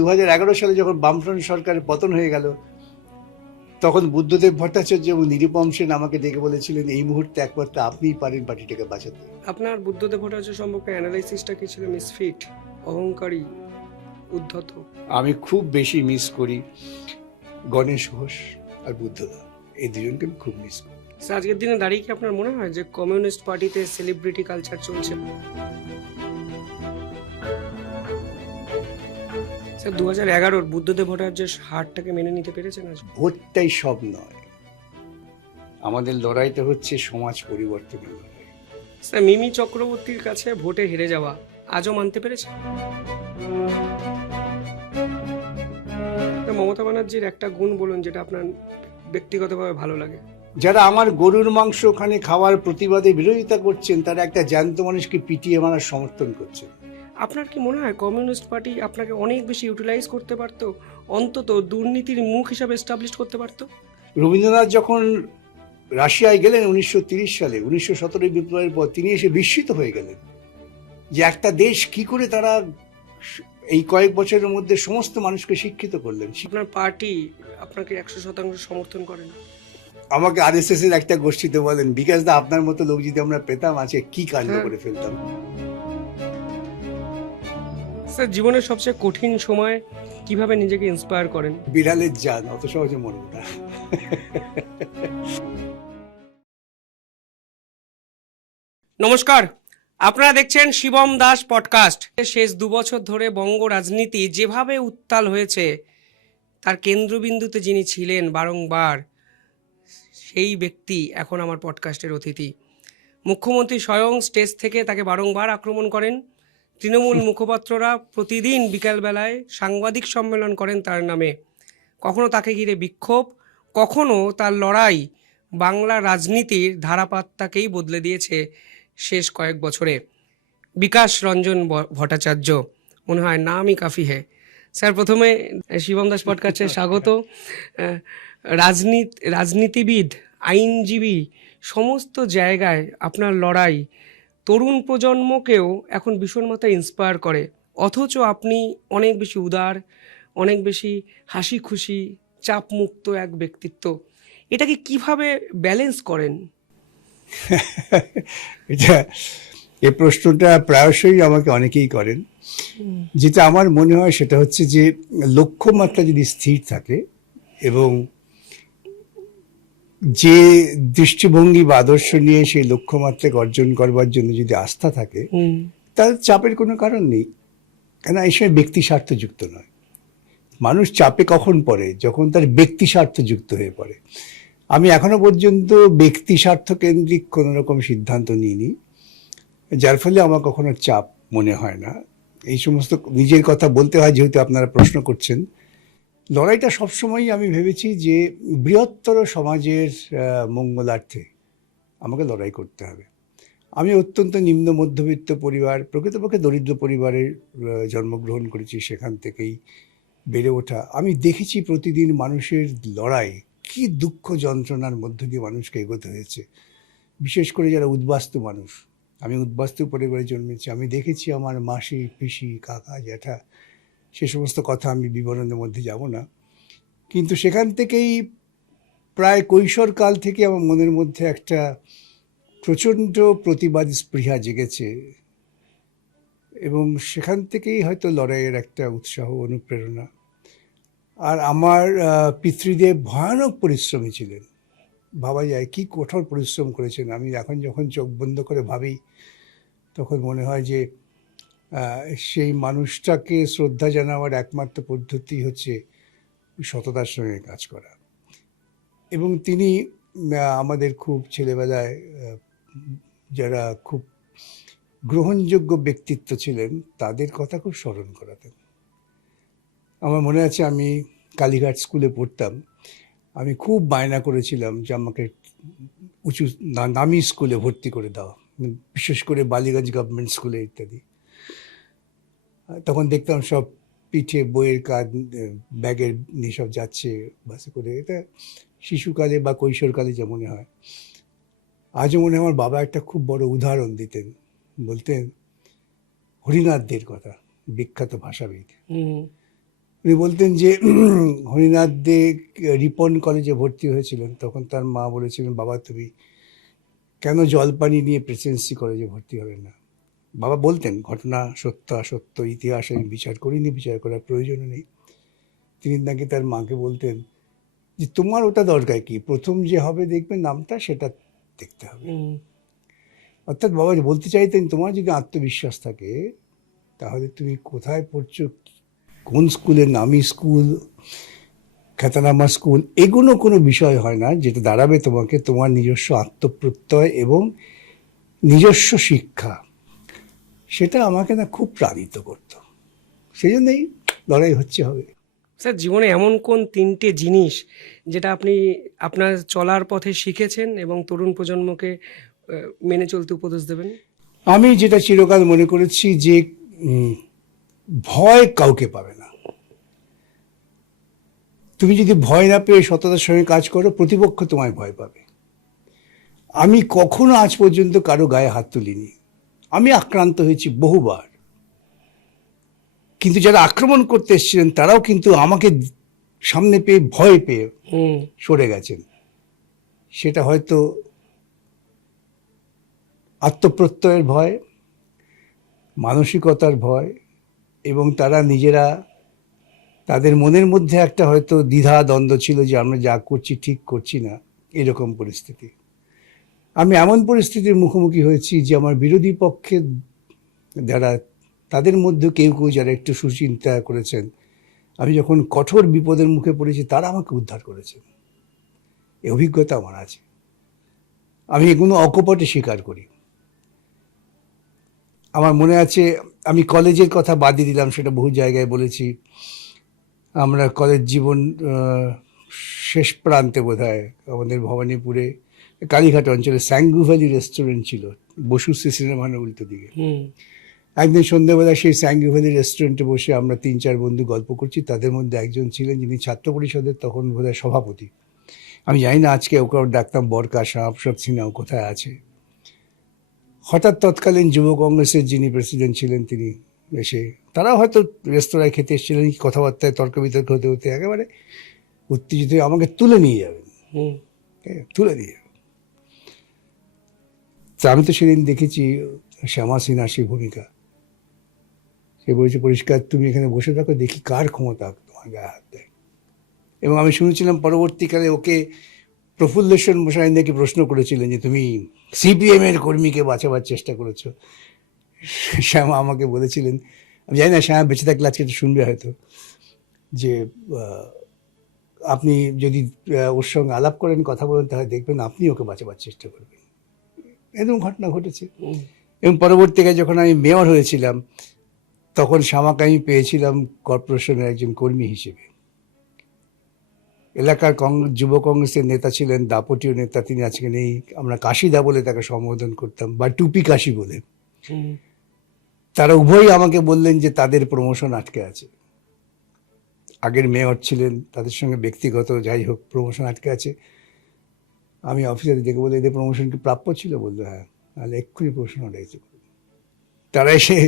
2011 সালে যখন বামফ্রন্ট সরকারের পতন হয়ে গেল, তখন বুদ্ধদেব ভট্টাচার্য এবং নিরুপম সেন আমাকে ডেকে বলেছিলেন, এই মুহূর্তে একমাত্র আপনিই পারেন পার্টিটাকে বাঁচাতে। আপনার বুদ্ধদেব ভট্টাচার্য সম্পর্কে অ্যানালাইসিসটা কি ছিল? মিসফিট, অহংকারী, উদ্ধত? আমি খুব বেশি মিস করি গণেশ ঘোষ আর বুদ্ধদা, এই দুজনকে আমি খুব মিস করি। স্যার, আজকের দিনে দাঁড়িয়ে কি আপনার মনে হয় যে কমিউনিস্ট পার্টিতে সেলিব্রিটি কালচার চলছে? স্যার, 2011 বুদ্ধদেব ভট্টাচার্যের হারটাকে মেনে নিতে পেরেছেন আজ? ভোটটাই সব নয়, আমাদের লড়াইটা হচ্ছে সমাজ পরিবর্তনের লড়াই। স্যার, মিমি চক্রবর্তীর কাছে ভোটে হেরে যাওয়া আজও মানতে পেরেছেন? মমতা ব্যানার্জির একটা গুণ বলুন যেটা আপনার ব্যক্তিগতভাবে ভালো লাগে। যারা আমার গরুর মাংস ওখানে খাওয়ার প্রতিবাদে বিরোধিতা করছেন, তারা একটা জ্যান্ত মানুষকে পিটিয়ে মারার সমর্থন করছেন। আপনার কি মনে হয় কমিউনিস্ট পার্টি আপনাকে অনেক বেশি ইউটিলাইজ করতে পারতো, অন্তত দুর্নীতির মুখ হিসাবে এস্টাবলিশ করতে পারতো? রবীন্দ্রনাথ যখন রাশিয়ায় গেলেন 1930 সালে, 1917 বিপ্লবের পর, তিনি এসে বিস্মিত হয়ে গেলেন যে একটা দেশ কি করে তারা এই কয়েক বছরের মধ্যে সমস্ত মানুষকে শিক্ষিত করলেন। আপনার পার্টি আপনাকে 100% সমর্থন করে না? আমাকে আরএসএস এর একটা গোষ্ঠীতে বলেন, বিকাশ দা আপনার মতো লোক যদি আমরা পেতাম, আছে কি কাণ্ড করে ফেলতাম। স্যার, জীবনের সবচেয়ে কঠিন সময় কিভাবে নিজেকে ইন্সপায়ার করেন? বিড়ালের জান অত সহজে মরব না। নমস্কার, আপনারা দেখছেন শিবম দাস পডকাস্ট। শেষ 2 বছর ধরে বঙ্গ রাজনীতি যেভাবে উত্তাল হয়েছে, তার কেন্দ্রবিন্দুতে যিনি ছিলেন বারংবার, সেই ব্যক্তি এখন আমার পডকাস্টের অতিথি। মুখ্যমন্ত্রী স্বয়ং স্টেজ থেকে তাকে বারংবার আক্রমণ করেন। তৃণমূল মুখপাত্ররা প্রতিদিন বিকালবেলায় সাংবাদিক সম্মেলন করেন তার নামে। কখনো তাকে ঘিরে বিক্ষোভ, কখনো তার লড়াই বাংলা রাজনীতির ধারাপাতটাকেই বদলে দিয়েছে শেষ কয়েক বছরে। বিকাশ রঞ্জন ভট্টাচার্য, মনে হয় নামই কাফি হ্যাঁ। স্যার, প্রথমে শিবম দাস পডকাস্টে স্বাগত। রাজনীতিবিদ, আইনজীবী, সমস্ত জায়গায় আপনার লড়াই তরুণ প্রজন্মকেও এখন ভীষণ মাত্রায় ইন্সপায়ার করে, অথচ আপনি অনেক বেশি উদার, অনেক বেশি হাসি খুশি, চাপমুক্ত এক ব্যক্তিত্ব। এটাকে কিভাবে ব্যালেন্স করেন? এটা এই প্রশ্নটা প্রায়শই আমাকে অনেকেই করেন। যেটা আমার মনে হয় সেটা হচ্ছে যে লক্ষ্যমাত্রা যদি স্থির থাকে এবং যে দৃষ্টিভঙ্গি বা আদর্শ নিয়ে সেই লক্ষ্যমাত্রাকে অর্জন করবার জন্য যদি আস্থা থাকে, তাহলে চাপের কোনো কারণ নেই। কেন এই সময় ব্যক্তি স্বার্থ যুক্ত নয়। মানুষ চাপে কখন পড়ে? যখন তার ব্যক্তি স্বার্থ যুক্ত হয়ে পড়ে। আমি এখনো পর্যন্ত ব্যক্তি স্বার্থ কেন্দ্রিক কোনো রকম সিদ্ধান্ত নিইনি, যার ফলে আমার কখনো চাপ মনে হয় না। এই সমস্ত নিজের কথা বলতে হয়, যেহেতু আপনারা প্রশ্ন করছেন। লড়াইটা সবসময়ই আমি ভেবেছি যে বৃহত্তর সমাজের মঙ্গলার্থে আমাকে লড়াই করতে হবে। আমি অত্যন্ত নিম্ন মধ্যবিত্ত পরিবার, প্রকৃতপক্ষে দরিদ্র পরিবারে জন্মগ্রহণ করেছি, সেখান থেকেই বেড়ে ওঠা। আমি দেখেছি প্রতিদিন মানুষের লড়াই, কি দুঃখ যন্ত্রণার মধ্য দিয়ে মানুষকে এগোতে হয়েছে, বিশেষ করে যারা উদ্বাস্তু মানুষ। আমি উদ্বাস্তু পরিবারে জন্মেছি, আমি দেখেছি আমার মাসি, পিসি, কাকা, জ্যাঠা, সে সমস্ত কথা আমি বিবরণের মধ্যে যাব না। কিন্তু সেখান থেকেই প্রায় কৈশোরকাল থেকে আমার মনের মধ্যে একটা প্রচণ্ড প্রতিবাদী স্পৃহা জেগেছে এবং সেখান থেকেই হয়তো লড়াইয়ের একটা উৎসাহ, অনুপ্রেরণা। আর আমার পিতৃদেব ভয়ানক পরিশ্রমী ছিলেন, ভাবা যায় কি কঠোর পরিশ্রম করেছেন। আমি এখন যখন চোখ বন্ধ করে ভাবি, তখন মনে হয় যে সেই মানুষটাকে শ্রদ্ধা জানাবার একমাত্র পদ্ধতি হচ্ছে সততার সঙ্গে কাজ করা। এবং তিনি আমাদের খুব ছেলেবেলায় যারা খুব গ্রহণযোগ্য ব্যক্তিত্ব ছিলেন, তাদের কথা খুব স্মরণ করাতেন। আমার মনে আছে আমি কালীঘাট স্কুলে পড়তাম, আমি খুব বায়না করেছিলাম যে আমাকে উঁচু নামি স্কুলে ভর্তি করে দাও, বিশেষ করে বালিগঞ্জ গভর্নমেন্ট স্কুলে ইত্যাদি। তখন দেখতাম সব পিঠে বইয়ের কাঁধ, ব্যাগের নিয়ে সব যাচ্ছে বাসে করে। এটা শিশুকালে বা কৈশোরকালে যা মনে হয়। আজও মনে হয় আমার বাবা একটা খুব বড় উদাহরণ দিতেন, বলতেন হরিনাথ দের কথা, বিখ্যাত ভাষাবিদ। উনি বলতেন যে হরিনাথ দে রিপন কলেজে ভর্তি হয়েছিলেন, তখন তার মা বলেছিলেন, বাবা তুমি কেন জলপানি নিয়ে প্রেসিডেন্সি কলেজে ভর্তি হবে না? বাবা বলতেন, ঘটনা সত্য অসত্য ইতিহাস আমি বিচার করিনি, বিচার করার প্রয়োজন নেই। তিনি নাকি তার মাকে বলতেন যে তোমার ওটা দরকার কি, প্রথম যে হবে দেখবে নামটা সেটা দেখতে হবে। অর্থাৎ বাবা বলতে চাইতেন, তোমার যদি আত্মবিশ্বাস থাকে তাহলে তুমি কোথায় পড়ছো, কোন স্কুলের নামি স্কুল, খ্যাতনামা স্কুল, এগুলো কোনো বিষয় হয় না, যেটা দাঁড়াবে তোমাকে তোমার নিজস্ব আত্মপ্রত্যয় এবং নিজস্ব শিক্ষা। সেটা আমাকে না খুব প্রাণিত করতো, সেই জন্যই লড়াই হচ্ছে হবে। স্যার, জীবনে এমন কোন 3টে জিনিস যেটা আপনি আপনার চলার পথে শিখেছেন এবং তরুণ প্রজন্মকে মেনে চলতে উপদেশ দেবেন? আমি যেটা চিরকাল মনে করেছি যে ভয় কাউকে পাবে না। তুমি যদি ভয় না পেয়ে সততার সঙ্গে কাজ করো, প্রতিপক্ষ তোমায় ভয় পাবে। আমি কখনো আজ পর্যন্ত কারো গায়ে হাত তুলিনি। আমি আক্রান্ত হয়েছি বহুবার, কিন্তু যারা আক্রমণ করতে এসেছিলেন তারাও কিন্তু আমাকে সামনে পেয়ে ভয় পেয়ে সরে গেছেন। সেটা হয়তো আত্মপ্রত্যয়ের ভয়, মানসিকতার ভয়, এবং তারা নিজেরা তাদের মনের মধ্যে একটা হয়তো দ্বিধা দ্বন্দ্ব ছিল যে আমরা যা করছি ঠিক করছি না, এরকম পরিস্থিতি। আমি এমন পরিস্থিতির মুখোমুখি হয়েছি যে আমার বিরোধী পক্ষে যারা, তাদের মধ্যে কেউ কেউ যারা একটু সুচিন্তা করেছেন, আমি যখন কঠোর বিপদের মুখে পড়েছি তারা আমাকে উদ্ধার করেছেন। এই অভিজ্ঞতা আমার আছে, আমি এগুলো অকপটে স্বীকার করি। আমার মনে আছে, আমি কলেজের কথা বাদই দিলাম, সেটা বহু জায়গায় বলেছি। আমরা কলেজ জীবন শেষ প্রান্তে বোধহয় আমাদের ভবানীপুরে কালীঘাট অঞ্চলে স্যাঙ্গু ভ্যালি রেস্টুরেন্ট ছিল, বসু সিনেমার উল্টো দিকে। একদিন সন্ধ্যাবেলা সেই স্যাঙ্গু ভ্যালি রেস্টুরেন্টে বসে আমরা 3-4 বন্ধু গল্প করছি। তাদের মধ্যে একজন ছিলেন যিনি ছাত্র পরিষদের তখন বোধহয় সভাপতি। আমি জানি না আজকে ওকে ডাকতাম বরকা সাহাব সিনহাও কোথায় আছে। হঠাৎ তৎকালীন যুব কংগ্রেসের যিনি প্রেসিডেন্ট ছিলেন তিনি এসে, তারা হয়তো রেস্তোরাঁয় খেতে এসেছিলেন, কথাবার্তায় তর্ক বিতর্ক হতে হতে একেবারে উত্তেজিত হয়ে আমাকে তুলে নিয়ে যাবেন, তুলে নিয়ে যাবেন। তা আমি তো সেদিন দেখেছি শ্যামা সিনহার সেই ভূমিকা। সে বলেছে, পরিষ্কার তুমি এখানে বসে থাকো, দেখি কার ক্ষমতা তোমার গায়ে হাত দেয়। এবং আমি শুনেছিলাম পরবর্তীকালে ওকে প্রফুল্লেশ্বর মশাই নাকি প্রশ্ন করেছিলেন যে তুমি সিপিএম এর কর্মীকে বাঁচাবার চেষ্টা করেছো। শ্যামা আমাকে বলেছিলেন, আমি জানি না শ্যামা বেঁচে থাকলে আজকে এটা শুনবে হয়তো, যে আপনি যদি ওর সঙ্গে আলাপ করেন, কথা বলেন, তাহলে দেখবেন আপনি ওকে বাঁচাবার চেষ্টা করবেন। এরকম ঘটনা ঘটেছে। এবং পরবর্তীকালে যখন আমি মেয়র হয়েছিলাম তখন শ্যামাকে আমি পেয়েছিলাম কর্পোরেশনের একজন কর্মী হিসেবে। এলাকার যুব কংগ্রেসের নেতা ছিলেন, দাপটীয় নেতা, তিনি আজকে নেই, আমরা কাশিদা বলে তাকে সম্বোধন করতাম, বা টুপি কাশি বলে। তারা উভয়ই আমাকে বললেন যে তাদের প্রমোশন আটকে আছে। আগের মেয়র ছিলেন, তাদের সঙ্গে ব্যক্তিগত যাই হোক প্রমোশন আটকে আছে। আমি অফিসারে দেখে বলে, এদের প্রমোশন কি প্রাপ্য ছিল? বললো হ্যাঁ। তাহলে এক্ষুনি প্রমোশন হয়েছে। তারা এসে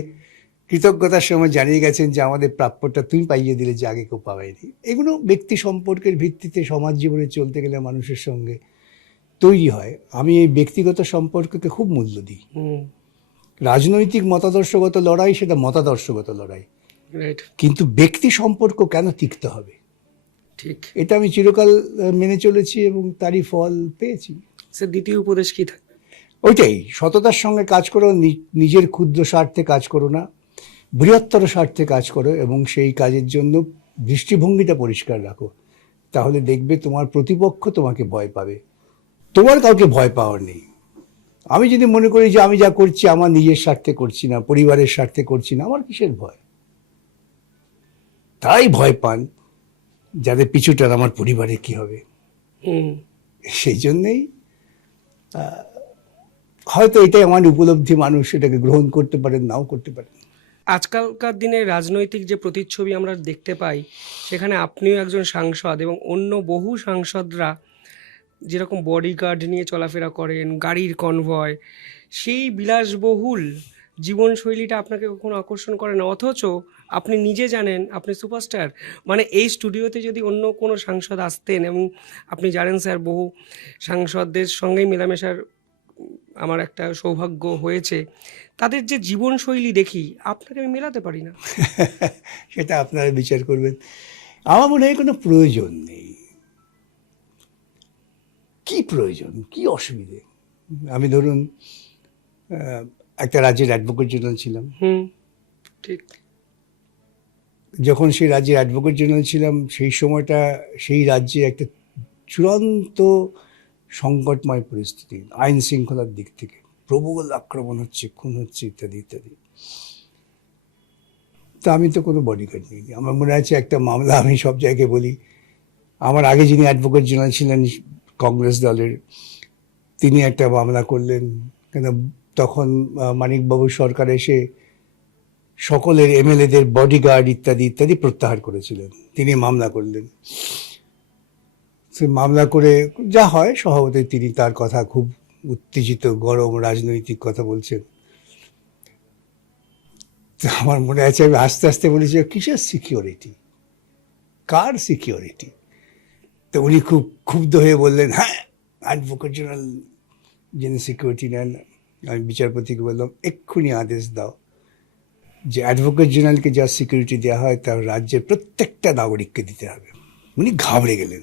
কৃতজ্ঞতার সময় জানিয়ে গেছেন যে আমাদের প্রাপ্যটা তুমি পাইয়ে দিলে, যে আগে কেউ পাওয়ায়নি। এগুলো ব্যক্তি সম্পর্কের ভিত্তিতে সমাজ জীবনে চলতে গেলে মানুষের সঙ্গে তৈরি হয়। আমি এই ব্যক্তিগত সম্পর্ককে খুব মূল্য দিই। রাজনৈতিক মতাদর্শগত লড়াই সেটা মতাদর্শগত লড়াই, কিন্তু ব্যক্তি সম্পর্ক কেন তিক্ত হবে? ঠিক, এটা আমি চিরকাল মেনে চলেছি এবং তারই ফল পেয়েছি। স্যার, দ্বিতীয় উপদেশ কি থাকবে? ওইটাই, সততার সঙ্গে কাজ করো, নিজের ক্ষুদ্র স্বার্থে কাজ করো না, বৃহত্তর স্বার্থে কাজ করো, এবং সেই কাজের জন্য দৃষ্টিভঙ্গিটা পরিষ্কার রাখো। তাহলে দেখবে তোমার প্রতিপক্ষ তোমাকে ভয় পাবে, তোমার কাউকে ভয় পাওয়ার নেই। আমি যদি মনে করি যে আমি যা করছি আমার নিজের স্বার্থে করছি না, পরিবারের স্বার্থে করছি না, আমার কিসের ভয়? তাই ভয় পান যাদের পিছুটার আমার পরিবারে কি হবে। সেই জন্যেই হয়তো এটাই আমার উপলব্ধি, মানুষ এটাকে গ্রহণ করতে পারেন, নাও করতে পারেন। আজকালকার দিনে রাজনৈতিক যে প্রতিচ্ছবি আমরা দেখতে পাই, সেখানে আপনিও একজন সাংসদ এবং অন্য বহু সাংসদরা যেরকম বডিগার্ড নিয়ে চলাফেরা করেন, গাড়ির কনভয়, সেই বিলাসবহুল জীবনশৈলীটা আপনাকে কখনো আকর্ষণ করে না, অথচ আপনি নিজে জানেন আপনি সুপারস্টার। মানে এই স্টুডিওতে যদি অন্য কোনো সাংসদ আসতেন, এবং আপনি জানেন স্যার বহু সাংসদদের সঙ্গেই মেলামেশার আমার একটা সৌভাগ্য হয়েছে, তাদের যে জীবনশৈলী দেখি আপনাকে আমি মেলাতে পারি না। সেটা আপনারা বিচার করবেন। আমার মনে হয় কোনো প্রয়োজন নেই। কি প্রয়োজন, কি অসুবিধে? আমি ধরুন একটা রাজ্যের অ্যাডভোকেট জেনারেল ছিলাম। ঠিক। যখন সেই রাজ্যের অ্যাডভোকেট জেনারেল ছিলাম, সেই সময়টা সেই রাজ্যে একটা চূড়ান্ত সংকটময় পরিস্থিতি, আইন শৃঙ্খলার দিক থেকে প্রবল আক্রমণ হচ্ছে, খুন হচ্ছে, ইত্যাদি ইত্যাদি। তা আমি তো কোনো বডিগার্ড নিইনি। আমার মনে আছে একটা মামলা, আমি সব জায়গায় বলি, আমার আগে যিনি অ্যাডভোকেট জেনারেল ছিলেন কংগ্রেস দলের, তিনি একটা মামলা করলেন। কেন তখন মানিকবাবুর সরকার এসে সকলের এমএলএদের বডিগার্ড ইত্যাদি ইত্যাদি প্রত্যাহার করেছিলেন। তিনি মামলা করলেন। সে মামলা করে যা হয়, স্বভাবতই তিনি তার কথা খুব উত্তেজিত, গরম রাজনৈতিক কথা বলছেন। তো আমার মনে আছে আমি আস্তে আস্তে বলেছি, কিসের সিকিউরিটি, কার সিকিউরিটি? তো উনি খুব ক্ষুব্ধ হয়ে বললেন, হ্যাঁ অ্যাডভোকেট জেনারেল যিনি সিকিউরিটি নেন। আমি বিচারপতিকে বললাম, এক্ষুনি আদেশ দাও যে অ্যাডভোকেট জেনারেলকে যা সিকিউরিটি দেওয়া হয় তার রাজ্যের প্রত্যেকটা নাগরিককে দিতে হবে। উনি ঘাবড়ে গেলেন।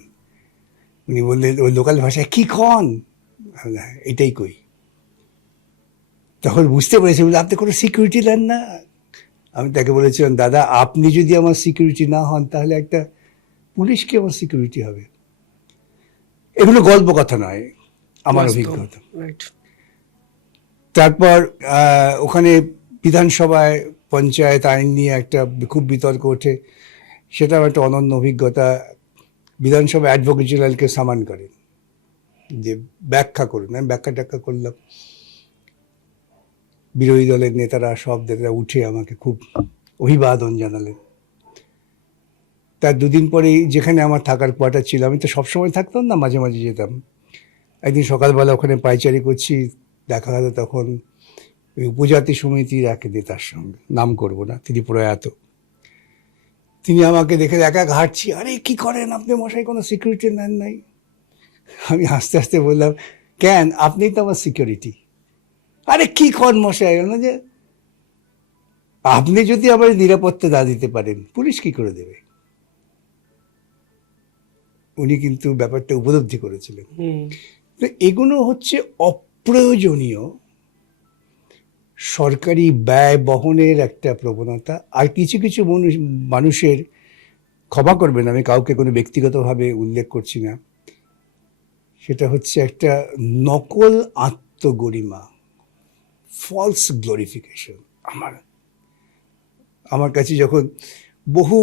উনি বললেন ওই লোকাল ভাষায়, কি খন? এটাই কই। তখন বুঝতে পেরেছি, বলে আপনি কোনো সিকিউরিটি দেন না। আমি তাকে বলেছিলাম, দাদা আপনি যদি আমার সিকিউরিটি না হন, তাহলে একটা পুলিশ কি আমার সিকিউরিটি হবে? এগুলো গল্প কথা নয়, আমার অভিজ্ঞতা। তারপর ওখানে বিধানসভায় পঞ্চায়েত আইন নিয়ে একটা খুব বিতর্ক ওঠে। সেটাও একটা অনন্য অভিজ্ঞতা। বিধানসভা অ্যাডভোকেট জেনারেলকে সামান করেন যে ব্যাখ্যা করুন। আমি ব্যাখ্যা ট্যাখ্যা করলাম। বিরোধী দলের নেতারা সব নেতারা উঠে আমাকে খুব অভিবাদন জানালেন। তার দুদিন পরেই যেখানে আমার থাকার কোয়ার্টার ছিল, আমি তো সবসময় থাকতাম না, মাঝে মাঝে যেতাম। একদিন সকালবেলা ওখানে পায়চারি করছি, দেখা গেল তখন ওই উপজাতি সমিতির এক নেতার সঙ্গে, নাম করব না, তিনি প্রয়াত। তিনি আমাকে দেখে একা হাঁটছি, আরে কি করেন আপনি মশাই, কোনো সিকিউরিটি নেন নাই? আমি আস্তে আস্তে বললাম, কেন, আপনিই তো আমার সিকিউরিটি। আরে কি করেন মশাই? যে আপনি যদি আমার নিরাপত্তা না দিতে পারেন, পুলিশ কি করে দেবে? উনি কিন্তু ব্যাপারটা উপলব্ধি করেছিলেন। তো এগুলো হচ্ছে অপ্রয়োজনীয় সরকারি ব্যয় বহনের একটা প্রবণতা। আর কিছু কিছু মানুষের, ক্ষমা করবেন আমি কাউকে কোনো ব্যক্তিগতভাবে উল্লেখ করছি না, সেটা হচ্ছে একটা নকল আত্মগরিমা, ফলস গ্লোরিফিকেশন। আমার কাছে যখন বহু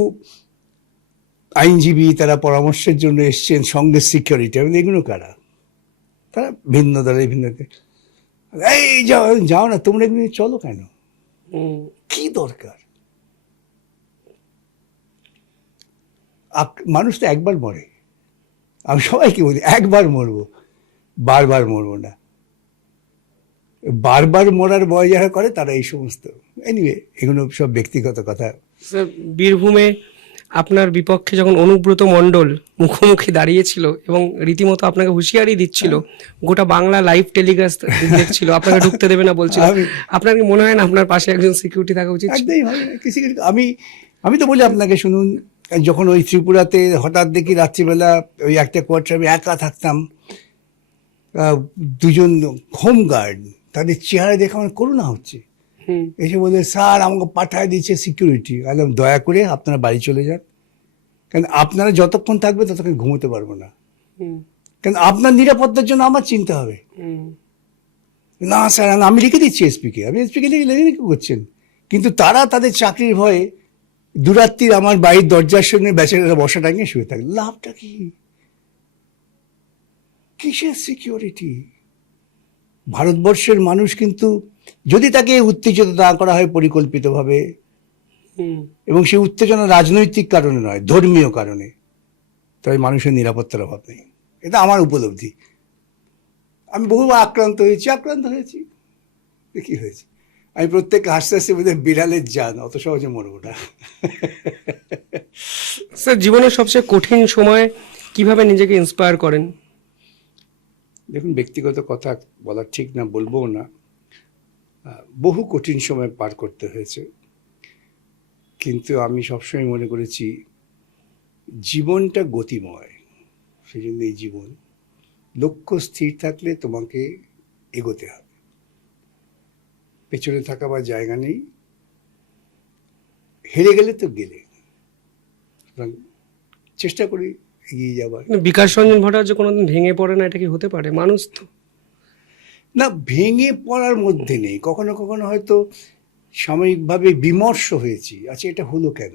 আইনজীবী তারা পরামর্শের জন্য এসছেন, সঙ্গে সিকিউরিটি, আমি এগুলো কারা? তারা ভিন্ন দলের ভিন্ন, এই যাও না তোমরা, এগুলো চলো কেন? কি দরকার? মানুষ তো একবার মরে। আমি সবাইকে বলি, একবার মরবো, বারবার মরবো না। বারবার মরার ভয় যারা করে তারা এই সমস্ত, এনিওয়ে এগুলো সব ব্যক্তিগত কথা। স্যার, বীরভূমে আপনার বিপক্ষে যখন অনুব্রত মণ্ডল মুখোমুখি দাঁড়িয়েছিল এবং রীতিমতো আপনাকে হুঁশিয়ারি দিচ্ছিল, গোটা বাংলা লাইভ টেলিকাস্ট দেখছিল, আপনাকে ঢুকতে দেবে না বলছিল, আপনার কি মনে হয় না আপনার পাশে একজন সিকিউরিটি থাকা উচিত? একদমই আমি তো বলি আপনাকে, শুনুন, যখন ওই ত্রিপুরাতে হঠাৎ দেখি রাত্রিবেলা ওই একটা কোয়ার্টার আমি একা থাকতাম, দুজন হোমগার্ড, তাদের চেহারা দেখে আমার করুণা হচ্ছে। এসে বলে, স্যার আমাকে পাঠায় দিচ্ছে সিকিউরিটি। বললাম, দয়া করে আপনারা বাড়ি চলে যান, কেন আপনারা যতক্ষণ থাকবে ততক্ষণ ঘুমোতে পারবো না, কেন আপনার নিরাপত্তার জন্য আমার চিন্তা হবে। না স্যার, আমি লিখে দিচ্ছি এসপিকে। আমি এসপিকে লিখে করছেন, কিন্তু তারা তাদের চাকরির ভয়ে দুরাত্রির আমার বাড়ির দরজার সঙ্গে বেচারারা বসা টাঙিয়ে শুয়ে থাকে। লাভটা কি? কিসের সিকিউরিটি? ভারতবর্ষের মানুষ কিন্তু, যদি তাকে উত্তেজিত না করা হয় পরিকল্পিতভাবে, এবং সেই উত্তেজনা রাজনৈতিক কারণে নয়, ধর্মীয় কারণে, তবে মানুষের নিরাপত্তার অভাব নেই। এটা আমার উপলব্ধি। আমি বহু আক্রান্ত হয়েছি। কি হয়েছে? আমি প্রত্যেককে হাসতে হাসতে বোধহয় বিড়ালের জান, অত সহজে মরবো না। স্যার, জীবনের সবচেয়ে কঠিন সময় কিভাবে নিজেকে ইন্সপায়ার করেন? দেখুন, ব্যক্তিগত কথা বলা ঠিক না, বলবোও না। বহু কঠিন সময় পার করতে হয়েছে, কিন্তু আমি সবসময় মনে করেছি জীবনটা গতিময়। সেই জন্য এই জীবন, লক্ষ্য স্থির থাকলে তোমাকে এগোতে হবে, পেছনে থাকা বা জায়গা নেই। হেরে গেলে তো গেলে, সুতরাং চেষ্টা করি এগিয়ে যাবার। বিকাশ রঞ্জন ভট্টাচার্য কোনোদিন ভেঙে পড়ে না, এটা কি হতে পারে? মানুষ তো। না, ভেঙে পড়ার মধ্যে নেই, কখনো কখনো হয়তো সাময়িকভাবে বিমর্ষ হয়েছি, আচ্ছা এটা হলো কেন।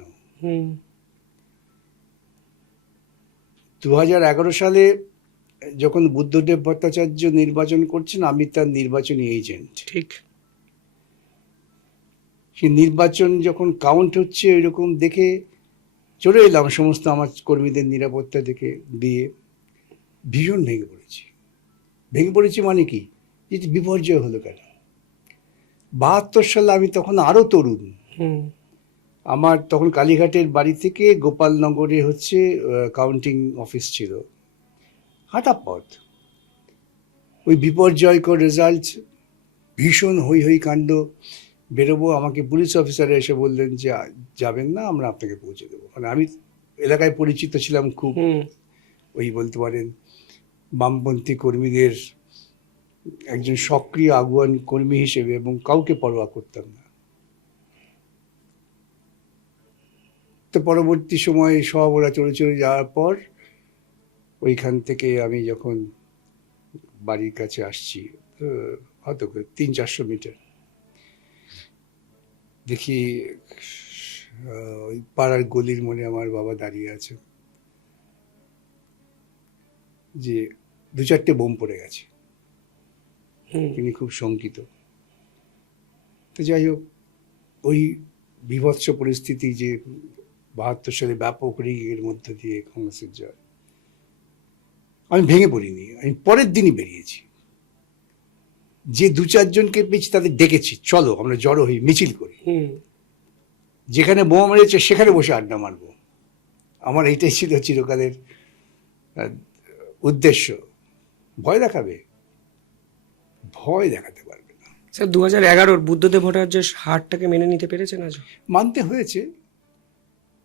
2011 সালে যখন বুদ্ধদেব ভট্টাচার্য নির্বাচন করছেন, আমি তার নির্বাচনী এজেন্ট। ঠিক। সেই নির্বাচন যখন কাউন্ট হচ্ছে এরকম দেখে চলে এলাম, সমস্ত আমার কর্মীদের নিরাপত্তা দেখে দিয়ে ভীষণ ভেঙে পড়েছি মানে কি, যে বিপর্যয় হলো কেন। 72 সালে আমি তখন আরো তরুণ, আমার তখন কালীঘাটের বাড়ি থেকে গোপালনগরে হচ্ছে কাউন্টিং অফিস ছিল, হাঁটা পথ। ওই বিপর্যয়কর রেজাল্ট, ভীষণ হই হই কাণ্ড, বেরোবো, আমাকে পুলিশ অফিসার এসে বললেন যে যাবেন না, আমরা আপনাকে পৌঁছে দেবো। মানে আমি এলাকায় পরিচিত ছিলাম খুব, ওই বলতে পারেন বামপন্থী কর্মীদের একজন সক্রিয় আগুয়ান কর্মী হিসেবে, এবং কাউকে পরোয়া করতাম না। তো পরবর্তী সময়ে সব ওরা চলে চলে যাওয়ার পর ওইখান থেকে আমি যখন বাড়ির কাছে আসছি, হয়তো 300-400 মিটার, দেখি ওই পাড়ার গলির মনে আমার বাবা দাঁড়িয়ে আছে, যে 2-4টে বোম পড়ে গেছে, তিনি খুব শঙ্কিত। তো যাই হোক, ওই বিভৎস পরিস্থিতি, যে 72 সালে ব্যাপক রিগের মধ্য দিয়ে কংগ্রেসের জয়, আমি ভেঙে পড়িনি। আমি পরের দিনই বেরিয়েছি, যে 2-4 জনকে পেয়েছি তাদের ডেকেছি, চলো আমরা জড়ো হই, মিছিল করি, যেখানে বোমা মেরেছে সেখানে বসে আড্ডা মারবো। আমার এইটাই ছিল চিরকালের উদ্দেশ্য। ভয় দেখাবে, ভয় দেখাতে পারবে না। স্যার, 2011 বুদ্ধদেব ভট্টাচার্যের হারটাকে মেনে নিতে পেরেছেন আজ? মানতে হয়েছে,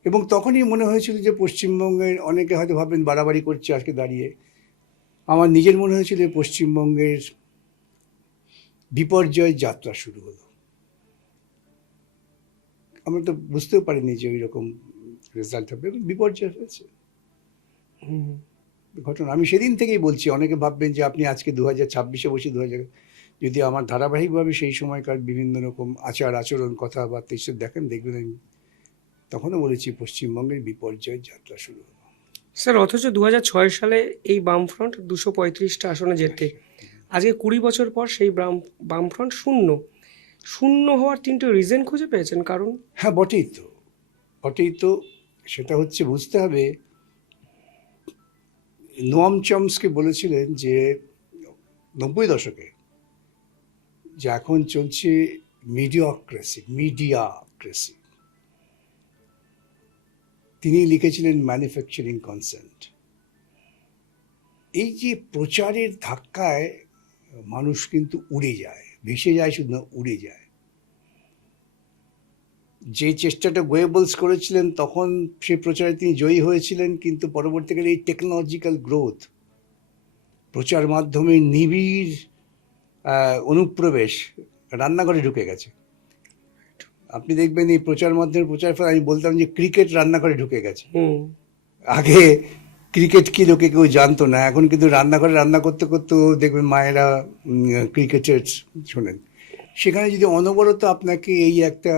এবং তখনই মনে হয়েছিল যে পশ্চিমবঙ্গের, অনেকে হয়তো ভাববেন বাড়াবাড়ি করছে আজকে দাঁড়িয়ে, আমার নিজের মনে হয়েছিল পশ্চিমবঙ্গের বিপর্যয় যাত্রা শুরু হলো। আমরা তো বুঝতেও পারিনি যে ওই রকম রেজাল্ট হবে, বিপর্যয় হয়েছে ঘটনা। আমি সেদিন থেকেই বলছি, অনেকে ভাববেন যে আপনি আজকে 2026-এ বসে যদি আমার ধারাবাহিকভাবে সেই সময়কার বিভিন্ন রকম আচার আচরণ কথাবার্তা এসব দেখেন, দেখবেন আমি তখনও বলেছি পশ্চিমবঙ্গের বিপর্যয় যাত্রা শুরু হলো। স্যার, অথচ 2006 সালে এই বামফ্রন্ট 235টা আসনে জেতে, আজকে 20 বছর পর সেই বামফ্রন্ট শূন্য হওয়ার 3টে রিজন খুঁজে পেয়েছেন কারণ? হ্যাঁ, বটেই তো। সেটা হচ্ছে, বুঝতে হবে, নোয়াম চমস্কি বলেছিলেন যে 90 দশকে, যে এখন চলছে মিডিয়াক্রেসি। তিনি লিখেছিলেন ম্যানুফ্যাকচারিং কনসেন্ট। এই যে প্রচারের ধাক্কায় মানুষ কিন্তু উড়ে যায়, ভেসে যায়, শুধু না উড়ে যায়। যে চেষ্টাটা গোয়েবলস করেছিলেন তখন সেই প্রচারে তিনি জয়ী হয়েছিলেন, কিন্তু পরবর্তীকালে এই টেকনোলজিক্যাল গ্রোথ, প্রচার মাধ্যমে নিবিড় অনুপ্রবেশ রান্নাঘরে ঢুকে গেছে। আপনি দেখবেন এই প্রচার মাধ্যমে প্রচার ফলে, আমি বলতাম যে ক্রিকেট রান্নাঘরে ঢুকে গেছে। আগে ক্রিকেট কি লোকে কেউ জানতো না, এখন কিন্তু রান্নাঘরে রান্না করতে করতেও দেখবেন মায়েরা ক্রিকেটের শোনেন। সেখানে যদি অনবরত আপনাকে এই একটা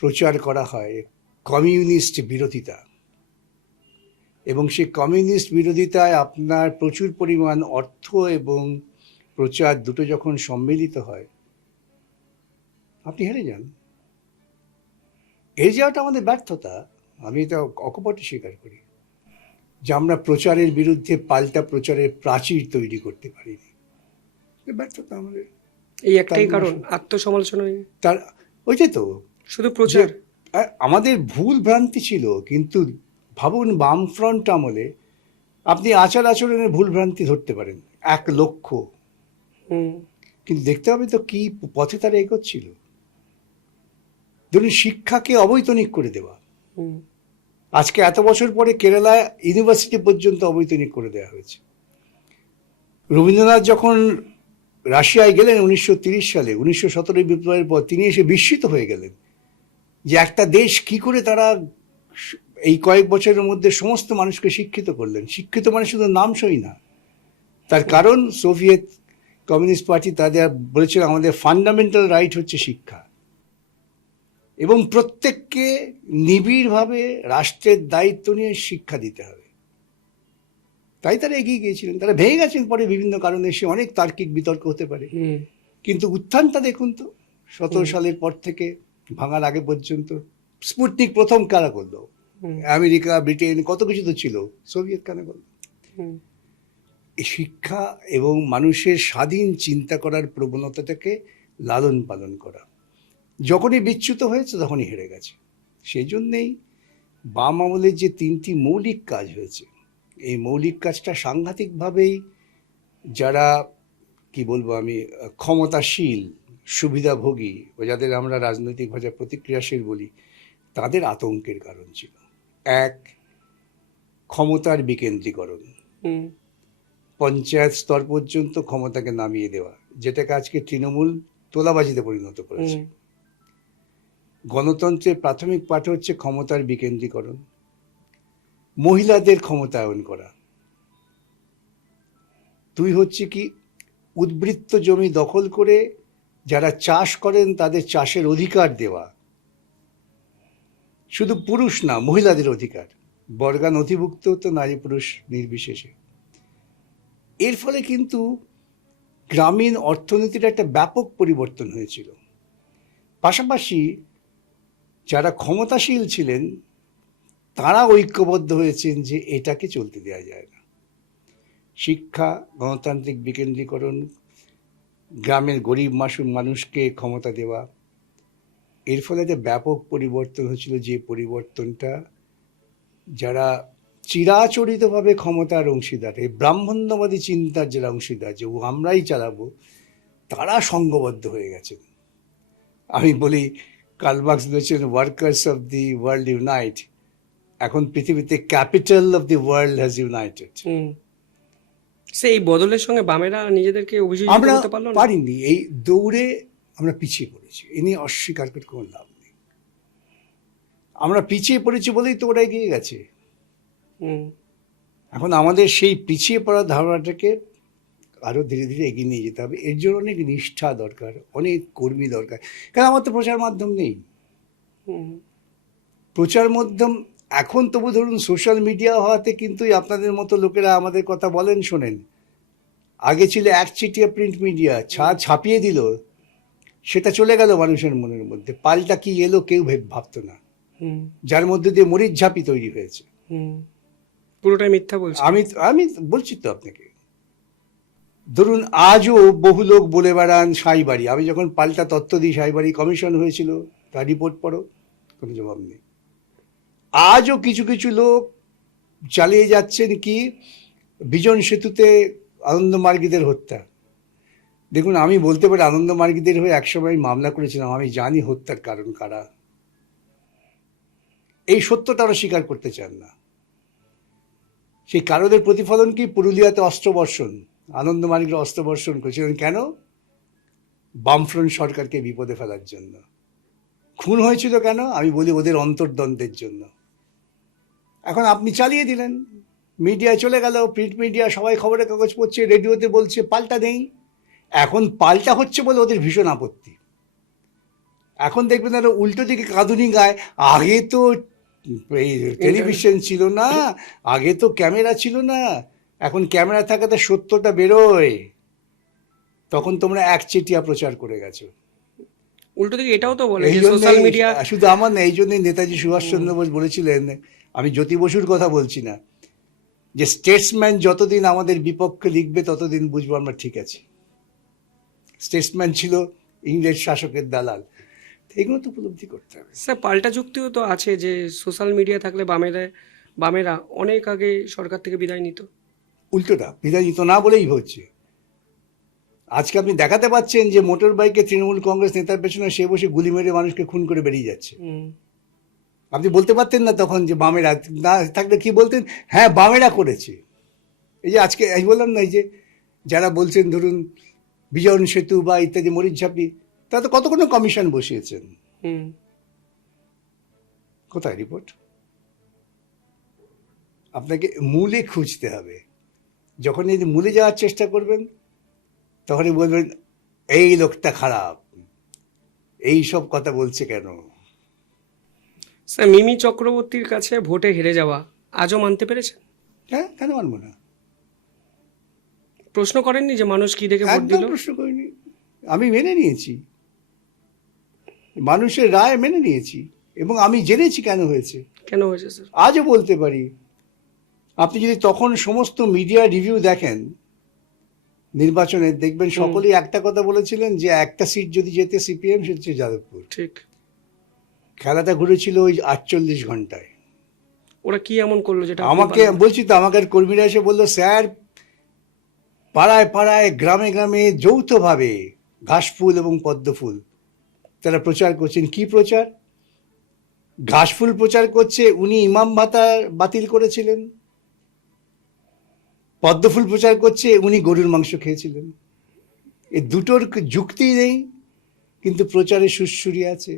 প্রচার করা হয় কমিউনিস্ট বিরোধিতা, এবং সেই কমিউনিস্ট বিরোধিতায় আপনার প্রচুর পরিমাণ অর্থ এবং প্রচার দুটো যখন সম্মিলিত হয়, আপনি হেরে যান। হেরে যাওয়াটা আমাদের ব্যর্থতা, আমি এটা অকপটে স্বীকার করি, যে আমরা প্রচারের বিরুদ্ধে পাল্টা প্রচারের প্রাচীর তৈরি করতে পারিনি, ব্যর্থতা আমাদের। এই একটাই কারণ, আত্মসমালোচনা। তার ওইটাই তো শুধু প্রচার। আমাদের ভুল ভ্রান্তি ছিল, কিন্তু ভাবুন বামফ্রন্ট আমলে আপনি আচার আচরণের ভুল ভ্রান্তি ধরতে পারেন 1,00,000, কিন্তু দেখতে হবে তো কি পথে তারা এগোচ্ছিল। ধরুন শিক্ষাকে অবৈতনিক করে দেওয়া, আজকে এত বছর পরে কেরালা ইউনিভার্সিটি পর্যন্ত অবৈতনিক করে দেওয়া হয়েছে। রবীন্দ্রনাথ যখন রাশিয়ায় গেলেন 1930 সালে, 1917 বিপ্লবের পর, তিনি এসে বিস্মিত হয়ে গেলেন যে একটা দেশ কি করে তারা এই কয়েক বছরের মধ্যে সমস্ত মানুষকে শিক্ষিত করলেন। শিক্ষিত মানে শুধু নামসই না, তার কারণ সোভিয়েত কমিউনিস্ট পার্টি তাদের বলেছিল আমাদের ফান্ডামেন্টাল রাইট হচ্ছে শিক্ষা, এবং প্রত্যেককে নিবিড়ভাবে রাষ্ট্রের দায়িত্ব নিয়ে শিক্ষা দিতে হবে। তাই তারা এগিয়ে গিয়েছিলেন। তারা ভেঙে গেছেন পরে বিভিন্ন কারণে, সে অনেক তার্কিক বিতর্ক হতে পারে, কিন্তু উত্থানটা দেখুন তো 17 সালের পর থেকে ভাঙার আগে পর্যন্ত। স্পুটনিক প্রথম কারা করলো? আমেরিকা, ব্রিটেন, কত কিছু তো ছিল, সোভিয়েত কেন করলো? এই শিক্ষা এবং মানুষের স্বাধীন চিন্তা করার প্রবণতাটাকে লালন পালন করা যখনই বিচ্যুত হয়েছে তখনই হেরে গেছে। সেই জন্যেই বাম আমলের যে 3টি মৌলিক কাজ হয়েছে, এই মৌলিক কাজটা সাংঘাতিকভাবেই যারা কি বলবো আমি ক্ষমতাশীল, সুবিধাভোগী, ও যাদের আমরা রাজনৈতিক ভাষায় প্রতিক্রিয়াশীল বলি, তাদের আতঙ্কের কারণ ছিল। 1, ক্ষমতার বিকেন্দ্রীকরণ, পঞ্চায়েত স্তর পর্যন্ত ক্ষমতাকে নামিয়ে দেওয়া, যেটাকে আজকে তৃণমূল তোলাবাজিতে পরিণত করেছে। গণতন্ত্রের প্রাথমিক পাঠ হচ্ছে ক্ষমতার বিকেন্দ্রীকরণ, মহিলাদের ক্ষমতায়ন করা। 2 হচ্ছে কি, উদ্বৃত্ত জমি দখল করে যারা চাষ করেন তাদের চাষের অধিকার দেওয়া, শুধু পুরুষ না, মহিলাদের অধিকার, বর্গা নথিভুক্ত হতো নারী পুরুষ নির্বিশেষে। এর ফলে কিন্তু গ্রামীণ অর্থনীতির একটা ব্যাপক পরিবর্তন হয়েছিল। পাশাপাশি যারা ক্ষমতাশীল ছিলেন তারা ঐক্যবদ্ধ হয়েছেন যে এটাকে চলতে দেওয়া যায় না। শিক্ষা, গণতান্ত্রিক বিকেন্দ্রীকরণ, গ্রামের গরিব মানুষকে ক্ষমতা দেওয়া, এর ফলে যে ব্যাপক পরিবর্তন হয়েছিল, যে পরিবর্তনটা যারা চিরাচরিতভাবে ক্ষমতার অংশীদার, এই ব্রাহ্মণ্যবাদী চিন্তার যারা অংশীদার, যে আমরাই চালাবো, তারা সংঘবদ্ধ হয়ে গেছেন। আমি বলি, কার্ল মার্কস বলেছেন workers of the world unite. এখন পৃথিবীতে capital of the world has United. সেই বদলের সঙ্গে বামেরা নিজেদেরকে অভিযোগ করতে পারলো না, পারিনি। এই দৌড়ে আমরা পিছিয়ে পড়েছি, এ নিয়ে অস্বীকার করে কোনো লাভ নেই। আমরা পিছিয়ে পড়েছি বলেই তো ওরা এগিয়ে গেছে। এখন আমাদের সেই পিছিয়ে পড়ার ধারণাটাকে আরো ধীরে ধীরে এগিয়ে নিয়ে যেতে হবে। এর জন্য অনেক নিষ্ঠা দরকার, অনেক কর্মী দরকার। কারণ আমার তো প্রচার মাধ্যম নেই। প্রচার মাধ্যম এখন তবু ধরুন সোশ্যাল মিডিয়া হওয়াতে কিন্তু আপনাদের মতো লোকেরা আমাদের কথা বলেন, শোনেন। আগে ছিল একচেটিয়া প্রিন্ট মিডিয়া, ছাপিয়ে দিল, সেটা চলে গেল মানুষের মনের মধ্যে। পাল্টা কি এলো কেউ ভাবতো না, যার মধ্যে দিয়ে মরিচ ঝাঁপি তৈরি হয়েছে। পুরোটাই মিথ্যা বলছি। আমি বলছি তো আপনাকে, ধরুন আজও বহু লোক বলে বেড়ান সাইবাড়ি। আমি যখন পাল্টা তথ্য দিই সাইবাড়ি কমিশন হয়েছিল, তার রিপোর্ট পড়ো, কোনো জবাব নেই। আজও কিছু কিছু লোক চালিয়ে যাচ্ছেন কি, বিজন সেতুতে আনন্দমার্গীদের হত্যা। দেখুন, আমি বলতে পারি আনন্দমার্গীদের হয়ে একসময় মামলা করেছিলাম, আমি জানি হত্যার কারণ কারা। এই সত্যটা ওরা স্বীকার করতে চান না। সেই কারণের প্রতিফলন কি, পুরুলিয়াতে অস্ত্রবর্ষণ, আনন্দমার্গীরা অস্ত্রবর্ষণ করেছিলেন কেন? বামফ্রন্ট সরকারকে বিপদে ফেলার জন্য। খুন হয়েছিল কেন? আমি বলি ওদের অন্তর্দ্বন্দ্বের জন্য। এখন আপনি চালিয়ে দিলেন, মিডিয়ায় চলে গেল, প্রিন্ট মিডিয়া সবাই খবরের কাগজ পড়ছে, রেডিওতে বলছে, পাল্টা নেই। এখন পাল্টা হচ্ছে বলে ওদের ভীষণ আপত্তি। এখন দেখবেন তারা উল্টো দিকে কাঁদুনি গায়, আগে তো এই টেলিভিশন ছিল না, আগে তো ক্যামেরা ছিল না, এখন ক্যামেরা থাকাতে সত্যটা বেরোয়। তখন তোমরা একচেটিয়া প্রচার করে গেছো। উল্টো দিকে এটাও তো বলে সোশ্যাল মিডিয়া, শুধু আমার না, এই জন্যই নেতাজি সুভাষচন্দ্র বোস বলেছিলেন, আমি জ্যোতি বসুর কথা বলছি না, যে স্টেটসম্যান যতদিন আমাদের বিপক্ষে লিখবে ততদিন বুঝবো আমরা ঠিক আছি। স্টেটসম্যান ছিল ইংরেজ শাসকের দালাল। এগুলো তো উপলব্ধি করতে হবে। স্যার পাল্টা যুক্তিও তো আছে যে সোশ্যাল মিডিয়া থাকলে বামেরা অনেক আগে সরকার থেকে বিদায় নিত। উল্টোটা বিদায় নিত না বলেই হচ্ছে। আজকে আপনি দেখাতে পাচ্ছেন যে মোটর বাইকে তৃণমূল কংগ্রেস নেতার পেছনে সে বসে গুলি মেরে মানুষকে খুন করে বেরিয়ে যাচ্ছে। আপনি বলতে পারতেন না তখন যে বামেরা, না থাকলে কি বলতেন, হ্যাঁ বামেরা করেছে। এই যে আজকে এই বললাম না, এই যে যারা বলছেন ধরুন বিজন সেতু বা ইত্যাদি মরিচঝাপি, তারা তো কত কোনো কমিশন বসিয়েছেন। কোথায় রিপোর্ট? আপনাকে মূলে খুঁজতে হবে। যখন এই মূলে যাওয়ার চেষ্টা করবেন তখনই বলবেন এই লোকটা খারাপ, এই সব কথা বলছে কেন। স্যার মিমি চক্রবর্তীর কাছে ভোটে হেরে যাওয়া আজও মানতে পেরেছেন? হ্যাঁ, কেন মানবো না? প্রশ্ন করেননি যে মানুষ কি দেখে ভোট একদম দিল? প্রশ্ন করিনি, আমি মেনে নিয়েছি, মানুষের রায় মেনে নিয়েছি এবং আমি জেনেছি কেন হয়েছে। কেন হয়েছে স্যার? আজও বলতে পারি। আপনি যদি তখন সমস্ত মিডিয়া রিভিউ দেখেন নির্বাচনে, দেখবেন সকলেই একটা কথা বলেছিলেন যে একটা সিট যদি যেতে সিপিএম সেটা হচ্ছে যাদবপুর। ঠিক। খেলাটা ঘুরেছিল ওই 48 ঘন্টায়। ওরা কি এমন করলো যেটা আপনি আমাকে পারলেন না? বলছি তো, আমাকে আর কর্মীরা এসে বললো স্যার পাড়ায় পাড়ায় গ্রামে গ্রামে যৌথভাবে ঘাসফুল এবং পদ্মফুল তারা প্রচার করছেন। কি প্রচার? ঘাসফুল প্রচার করছে উনি ইমাম ভাতা বাতিল করেছিলেন, পদ্মফুল প্রচার করছে উনি গরুর মাংস খেয়েছিলেন। এই দুটোর যুক্তি নেই, কিন্তু প্রচারে সুরসুরি আছে।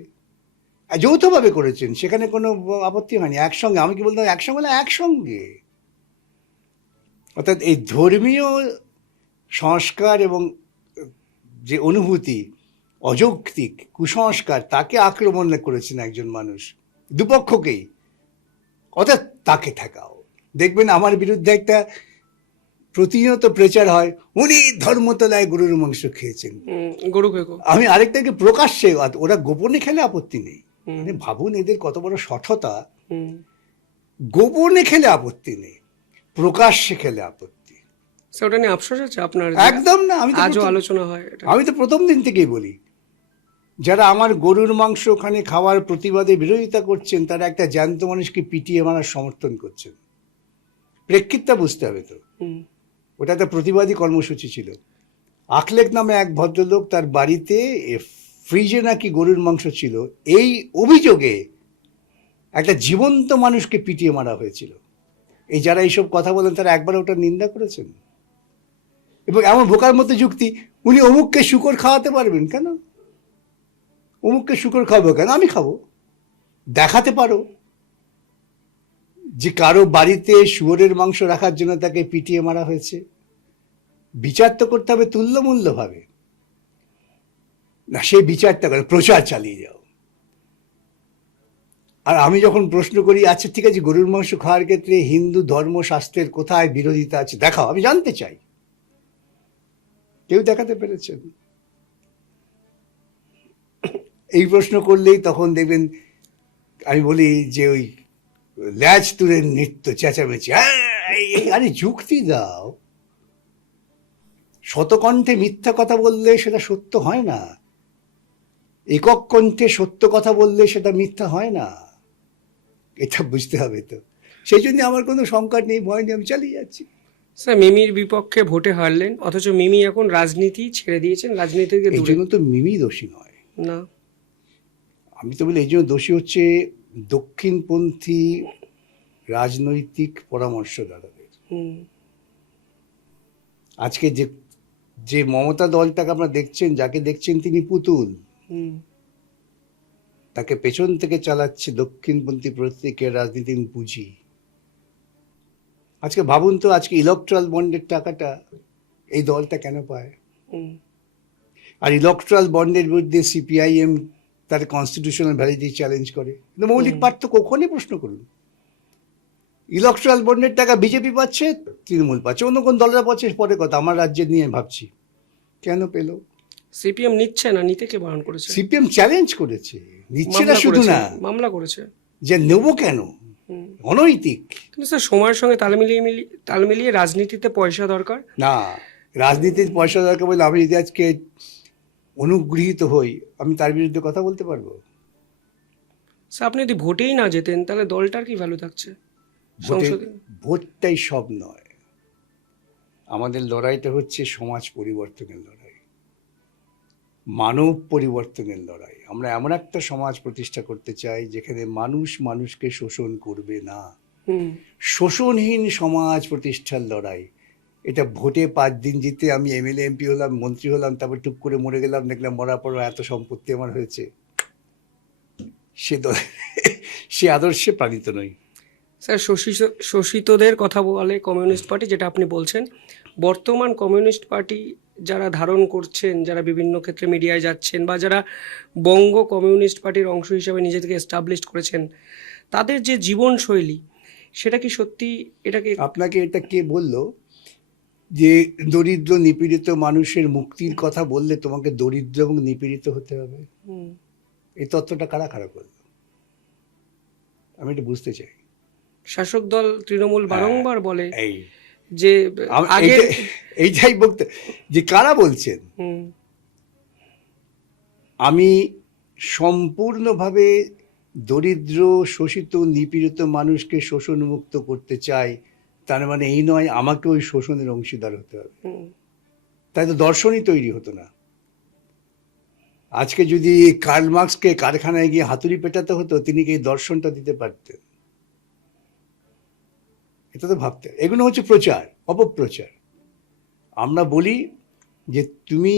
আর যৌথভাবে করেছেন, সেখানে কোনো আপত্তি হয়নি। একসঙ্গে, আমি কি বলতাম একসঙ্গে না, একসঙ্গে। অর্থাৎ এই ধর্মীয় সংস্কার এবং যে অনুভূতি, অযৌক্তিক কুসংস্কার, তাকে আক্রমণ করেছেন একজন মানুষ, দুপক্ষকেই। অর্থাৎ তাকে ঠেকাও। দেখবেন আমার বিরুদ্ধে একটা প্রতিনিয়ত প্রচার হয়, উনি ধর্মতলায় গরুর মাংস খেয়েছেন। গরু খেকো। আমি আরেকটাকে প্রকাশ্যে, ওরা গোপনে খেলে আপত্তি নেই। মানে ভাবুন এদের কত বড় সঠতা। গোপনে খেলে আপত্তি নেই, প্রকাশ্যে খেলে আপত্তি। স্যার ওটা নিয়ে আফসোস আছে আপনার? একদম না। আমি তো আজও আলোচনা হয় এটা। আমি তো প্রথম দিন থেকেই বলি, যারা আমার গরুর মাংস ওখানে খাওয়ার প্রতিবাদে বিরোধিতা করছেন তারা একটা জ্যান্ত মানুষকে পিটিয়ে মারার সমর্থন করছেন। প্রেক্ষিতটা বুঝতে হবে তো। ওটা একটা প্রতিবাদী কর্মসূচি ছিল। আখলেক নামে এক ভদ্রলোক, তার বাড়িতে ফ্রিজে নাকি গরুর মাংস ছিল, এই অভিযোগে একটা জীবন্ত মানুষকে পিটিয়ে মারা হয়েছিল। এই যারা এইসব কথা বলেন তারা একবার ওটা নিন্দা করেছেন? এবং এমন বোকার মতো যুক্তি, উনি অমুককে শুকর খাওয়াতে পারবেন কেন? অমুককে শুকর খাবো কেন? আমি খাবো। দেখাতে পারো যে কারো বাড়িতে শুয়োরের মাংস রাখার জন্য তাকে পিটিয়ে মারা হয়েছে। বিচার তো করতে হবে তুল্যমূল্যভাবে। না, সেই বিচারটা করে প্রচার চালিয়ে যাও। আর আমি যখন প্রশ্ন করি, আচ্ছা ঠিক আছে, গরুর মাংস খাওয়ার ক্ষেত্রে হিন্দু ধর্মশাস্ত্রের কোথায় বিরোধিতা আছে দেখাও, আমি জানতে চাই। কেউ দেখাতে পেরেছেন? এই প্রশ্ন করলেই তখন দেখবেন আমি বলি যে ওই ল্যাজ তুলে নৃত্য, চেঁচামেচি। আরে যুক্তি দাও। শতকণ্ঠে মিথ্যা কথা বললে সেটা সত্য হয় না, একক কণ্ঠে সত্য কথা বললে সেটা মিথ্যা হয় না। এটা বুঝতে হবে তো। সেই জন্য আমার কোনো সংকট নেই, ভয় নেই, আমি চালিয়ে যাচ্ছি। স্যার মিমির বিপক্ষে ভোটে হারলেন, অথচ মিমি এখন রাজনীতি ছেড়ে দিয়েছেন, রাজনীতি থেকে এই দূরে। জন্য তো মিমি দোষী নয়। না, আমি তো বলি এই জন্য দোষী হচ্ছে দক্ষিণপন্থী রাজনৈতিক পরামর্শদাতাদের। আজকে যে যে মমতা দলটাকে আপনারা দেখছেন, যাকে দেখছেন তিনি পুতুল, তাকে পেছন থেকে চালাচ্ছে দক্ষিণপন্থী প্রত্যেকের রাজনীতির পুঁজি। আজকে ভাবুন তো, আজকে ইলেকট্রাল বন্ডের টাকাটা এই দলটা কেন পায়? আর ইলেকট্রাল বন্ডের বিরুদ্ধে সিপিআইএম তার কনস্টিটিউশনাল ভ্যালিডিটি চ্যালেঞ্জ করে। কিন্তু মৌলিক পার্থক্য ওখানে প্রশ্ন করুন। ইলেকট্রাল বন্ডের টাকা বিজেপি পাচ্ছে, তৃণমূল পাচ্ছে, অন্য কোন দলরা পাচ্ছে পরে কথা, আমার রাজ্যের নিয়ে ভাবছি কেন পেল। সিপিএম নিচ্ছে না, নিতে কে বারণ করেছে? সিপিএম চ্যালেঞ্জ করেছে, নিচ্ছে না শুধু না, মামলা করেছে যে নেবো কেন, অনৈতিক। কিন্তু স্যার সময়ের সঙ্গে তাল মিলিয়ে রাজনীতিতে পয়সা দরকার। না, রাজনীতির পয়সা দরকার বলে আমি যদি আজকে অনুগৃহীত হই, আমি তার বিরুদ্ধে কথা বলতে পারবো? স্যার আপনি যদি ভোটেই না যেতেন তাহলে দলটার কি ভ্যালু থাকছে ভোটে সংসদে? ভোটটাই সব নয়। আমাদের লড়াইটা হচ্ছে সমাজ পরিবর্তনের লড়াই, মানব পরিবর্তনের লড়াই। আমরা এমন একটা সমাজ প্রতিষ্ঠা করতে চাই যেখানে মানুষ মানুষকে শোষণ করবে না। হুম। শোষণহীন সমাজ প্রতিষ্ঠার লড়াই। এটা ভোটে 5 দিন জিতে আমি এমএলএ এমপি হলাম, মন্ত্রী হলাম, তারপর টুক করে মরে গেলাম, দেখলাম মরার পর এত সম্পত্তি আমার হয়েছে, সে আদর্শে প্রাণিত নই। স্যার শোষিতদের কথা বলে কমিউনিস্ট পার্টি, যেটা আপনি বলছেন। বর্তমান কমিউনিস্ট পার্টি যারা ধারণ করছেন, যারা বিভিন্ন ক্ষেত্রে মিডিয়ায় যাচ্ছেন, বা যারা বঙ্গ কমিউনিস্ট পার্টির অংশ হিসেবে নিজেদেরকে এস্টাবলিশ করেছেন, তাদের যে জীবনশৈলী, সেটা কি সত্যি এটাকে? আপনাকে এটা কে বললো যে দরিদ্র নিপীড়িত মানুষের মুক্তির কথা বললে তোমাকে দরিদ্র এবং নিপীড়িত হতে হবে? হুম। এই তত্ত্বটা কারা খারাপ করলো? আমি এটা বুঝতে চাই। শাসক দল তৃণমূল বারংবার বলে এই যে আগের এইটাই বলতে যে কারা বলছেন। হুম। আমি সম্পূর্ণভাবে দরিদ্র শোষিত নিপীড়িত মানুষকে শোষণ মুক্ত করতে চাই, তার মানে এই নয় আমাকে ওই শোষণের অংশীদার হতে হবে। হুম। তাই তো দর্শনই তৈরি হতো না। আজকে যদি কার্ল মার্কসকে কারখানায় গিয়ে হাতুড়ি পেটাতে হতো, তিনি কি এই দর্শনটা দিতে পারতেন? এটা তো ভাবতে, এগুলো হচ্ছে প্রচার, অপপ্রচার। আমরা বলি যে তুমি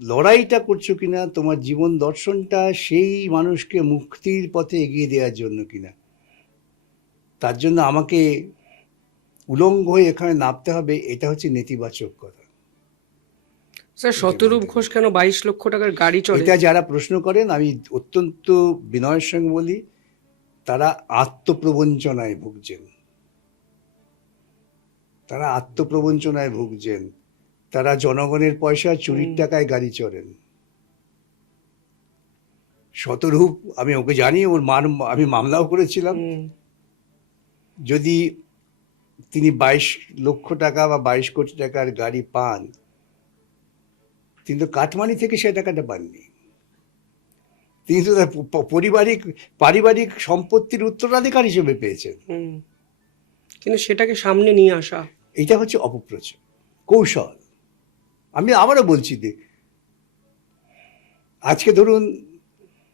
লড়াইটা করছো কিনা, তোমার জীবন দর্শনটা সেই মানুষকে মুক্তির পথে এগিয়ে দেওয়ার জন্য কিনা। তার জন্য আমাকে উলঙ্গ হয়ে এখানে নামতে হবে, এটা হচ্ছে নেতিবাচক কথা। স্যার শতরূপ ঘোষ কেন 22 লক্ষ টাকার গাড়ি চলে? এটা যারা প্রশ্ন করেন, আমি অত্যন্ত বিনয়ের সঙ্গে বলি, তারা আত্মপ্রবঞ্চনায় ভুগছেন। তারা আত্মপ্রবঞ্চনায় ভুগছেন। তারা জনগণের পয়সা চুরির টাকায় গাড়ি চড়েন। শতরূপ, আমি ওকে জানি, ওর আমি মামলাও করেছিলাম। যদি তিনি 22 লক্ষ টাকা বা 22 কোটি টাকার গাড়ি পান, তিনি তো কাটমানি থেকে সে টাকাটা পাননি। তিনি তো তার পারিবারিক সম্পত্তির উত্তরাধিকার হিসেবে পেয়েছেন। কিন্তু সেটাকে সামনে নিয়ে আসা, এটা হচ্ছে অপপ্রচার, কৌশল। আমি আবারও বলছি যে আজকে ধরুন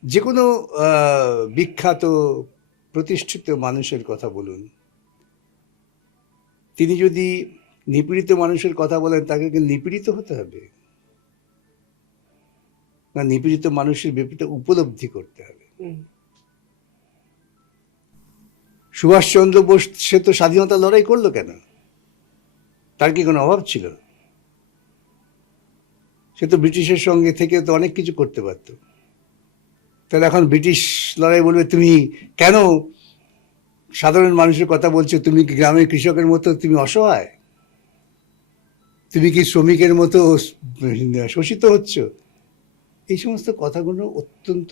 যে কোনো বিখ্যাত প্রতিষ্ঠিত মানুষের কথা বলুন, তিনি যদি নিপীড়িত মানুষের কথা বলেন, তাকে কি নিপীড়িত হতে হবে? না, নিপীড়িত মানুষের ব্যাপারটা উপলব্ধি করতে হবে। সুভাষচন্দ্র বোস, সে তো স্বাধীনতা লড়াই করলো কেন? তার কি কোনো অভাব ছিল? সে তো ব্রিটিশের সঙ্গে থেকে তো অনেক কিছু করতে পারত। তাহলে এখন ব্রিটিশ লড়াই বলবে তুমি কেন সাধারণ মানুষের কথা বলছো? তুমি কি গ্রামের কৃষকের মতো তুমি অসহায়? তুমি কি শ্রমিকের মতো শোষিত হচ্ছ? এই সমস্ত কথাগুলো অত্যন্ত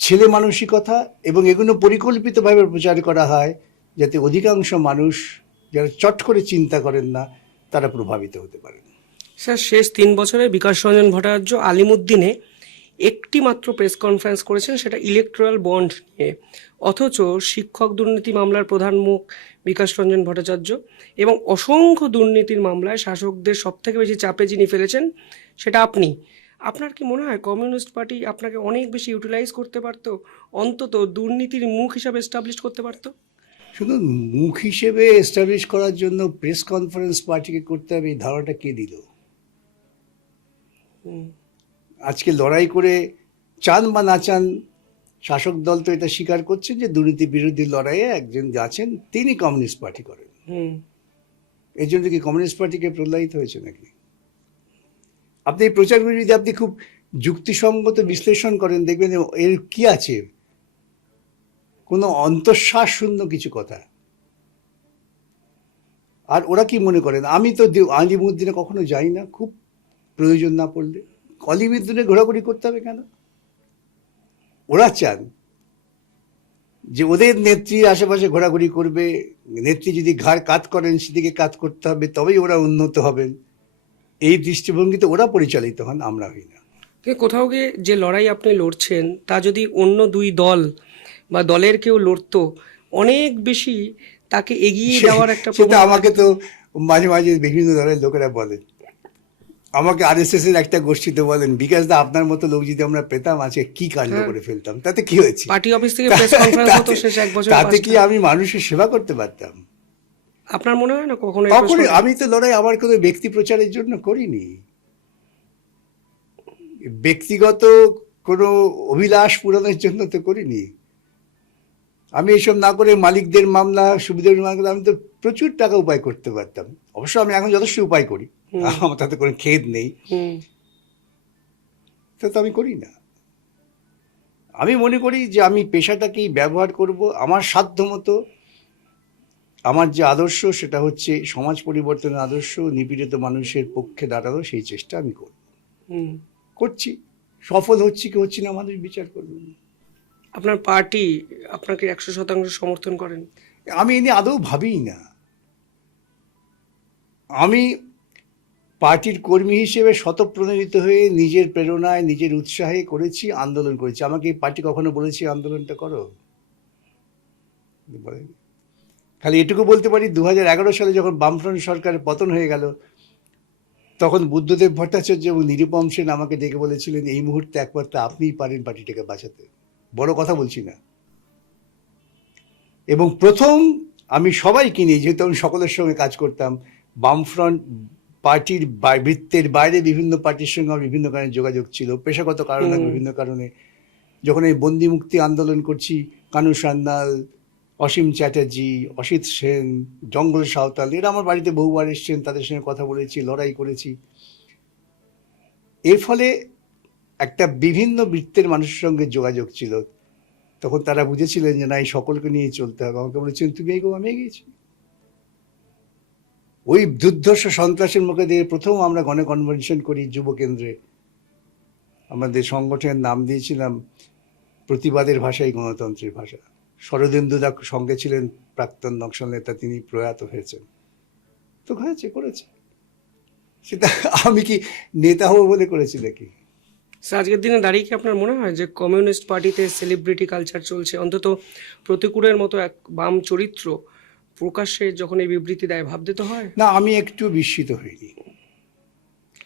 ছেলে মানসিকতা, এবং এগুলো পরিকল্পিতভাবে প্রচার করা হয় যাতে অধিকাংশ মানুষ যারা চট করে চিন্তা করেন না, তারা প্রভাবিত হতে পারেন। স্যার শেষ 3 বছরে বিকাশ রঞ্জন ভট্টাচার্য আলিমুদ্দিনে একটি মাত্র প্রেস কনফারেন্স করেছেন, সেটা ইলেকট্রাল বন্ড নিয়ে। অথচ শিক্ষক দুর্নীতি মামলার প্রধান মুখ বিকাশ রঞ্জন ভট্টাচার্য, এবং অসংখ্য দুর্নীতির মামলায় শাসকদের সবথেকে বেশি চাপে যিনি ফেলেছেন সেটা আপনি। আপনার কি মনে হয় কমিউনিস্ট পার্টি আপনাকে অনেক বেশি ইউটিলাইজ করতে পারতো, অন্তত দুর্নীতির মুখ হিসাবে এস্টাবলিশ করতে পারতো? শুধু মুখ হিসেবে এস্টাবলিশ করার জন্য প্রেস কনফারেন্স পার্টিকে করতে হবে, এই ধারণাটা কে দিল? আজকে লড়াই করে চান বা না চান, শাসক দল তো এটা স্বীকার করছেন যে দুর্নীতি বিরোধী লড়াইয়ে একজন আছেন, তিনি কমিউনিস্ট পার্টি করেন। এই জন্য কি কমিউনিস্ট পার্টিকে প্রলয়িত হয়েছে নাকি? আপনি এই প্রচারগুলি যদি আপনি খুব যুক্তিসঙ্গত বিশ্লেষণ করেন, দেখবেন এর কি আছে, কোনো অন্তঃশ্বাস শূন্য কিছু কথা। আর ওরা কি মনে করেন? আমি তো আলিমুদ্দিনে কখনো যাই না, খুব প্রয়োজন না পড়লে। আলিমুদ্দিনে ঘোরাঘুরি করতে হবে কেন? ওরা চান যে ওদের নেত্রীর আশেপাশে ঘোরাঘুরি করবে, নেত্রী যদি ঘাড় কাত করেন সেদিকে কাত করতে হবে, তবেই ওরা উন্নত হবেন। এই দৃষ্টিভঙ্গিতে ওরা পরিচালিত হন, আমরা হই না। কোথাও গিয়ে যে লড়াই আপনি লড়ছেন তা যদি অন্য দুই দল বা দলের কেউ লড়তো, অনেক বেশি তাকে এগিয়ে যাওয়ার একটা সেটা প্রবণতা আমাকে থাকতো। তো মাঝে মাঝে বিভিন্ন ধরনের লোকেরা বলেন, আমাকে আরএসএস এর একটা গোষ্ঠীতে বলেন, বিকাশ দা আপনার মতো লোক যদি আমরা পেতাম আজকে কি কাণ্ড হ্যাঁ। করে ফেলতাম, তাতে কি হয়েছে? পার্টি অফিস থেকে প্রেস কনফারেন্স হতো শেষ 1 বছর তাতে কি আমি মানুষের সেবা করতে পারতাম? আপনার মনে হয় না কখনো কখনই আমি তো লড়াই আমার কোনো ব্যক্তি প্রচারের জন্য করিনি, ব্যক্তিগত কোনো অভিলাষ পূরণের জন্য তো করিনি। আমি এসব না করে মালিকদের মামলা, সুবিধার মামলা, আমি তো প্রচুর টাকা উপায় করতে পারতাম। অবশ্য আমি এখন যথেষ্ট উপায় করি, আমার তাতে কোনো খেদ নেই, তা তো আমি করি না। আমি মনে করি যে আমি পেশাটাকেই ব্যবহার করব আমার সাধ্য মতো। আমার যে আদর্শ সেটা হচ্ছে সমাজ পরিবর্তনের আদর্শ, নিপীড়িত মানুষের পক্ষে দাঁড়ানো, সেই চেষ্টা আমি করছি। সফল হচ্ছি কি হচ্ছি না মানুষ বিচার করবেন। আপনার পার্টি আপনাকে 100% সমর্থন করেন? আমি এ নিয়ে আদৌ ভাবিই না। আমি পার্টির কর্মী হিসেবে স্বতঃপ্রণোদিত হয়ে নিজের প্রেরণায়, নিজের উৎসাহে করেছি, আন্দোলন করেছি। আমাকে এই পার্টি কখনো বলেছি আন্দোলনটা করো? বলেনি। খালি এটুকু বলতে পারি, 2011 সালে যখন বামফ্রন্ট সরকারের পতন হয়ে গেল, তখন বুদ্ধদেব ভট্টাচার্য এবং নিরুপম সেন আমাকে ডেকে বলেছিলেন, এই মুহূর্তে একমাত্র আপনিই পারেন পার্টিটাকে বাঁচাতে। বড় কথা বলছি না। এবং প্রথম আমি সবাইকে নিয়ে, যেহেতু আমি সকলের সঙ্গে কাজ করতাম, বামফ্রন্ট পার্টির বৃত্তের বাইরে বিভিন্ন পার্টির সঙ্গে আমার বিভিন্ন কারণে যোগাযোগ ছিল, পেশাগত কারণে, বিভিন্ন কারণে। যখন এই বন্দি মুক্তি আন্দোলন করছি, কানু সান্যাল, অসীম চ্যাটার্জি, অসিত সেন, জঙ্গল সাঁওতাল, এরা আমার বাড়িতে বহুবার এসছেন, তাদের সঙ্গে কথা বলেছি, লড়াই করেছি। এর ফলে একটা বিভিন্ন বৃত্তের মানুষের সঙ্গে যোগাযোগ ছিল। তখন তারা বুঝেছিলেন যে না, এই সকলকে নিয়ে চলতে হবে। আমাকে বলেছেন, তুমি এগো, আমি এগিয়েছি। ওই দুর্ধর্ষ সন্ত্রাসের মুখে দিয়ে প্রথম আমরা গণকনভেনশন করি যুব কেন্দ্রে। আমাদের সংগঠনের নাম দিয়েছিলাম প্রতিবাদের ভাষাই গণতন্ত্রের ভাষা। শরদিন্দু দা সঙ্গে ছিলেন, প্রাক্তন নকশাল নেতা, তিনি প্রয়াত হয়েছেন। তো হয়েছে, করেছে। সেটা আমি কি নেতা হবো বলে করেছি নাকি? আজকের দিনে দাঁড়িয়ে কি আপনার মনে হয় যে কমিউনিস্ট পার্টিতে সেলিব্রিটি কালচার চলছে? অন্তত প্রতিকূলের মতো এক বাম চরিত্র প্রকাশ্যে যখন এই বিবৃতি দেয়, ভাবতে তো হয়। না, আমি একটু বিস্মিত হইনি।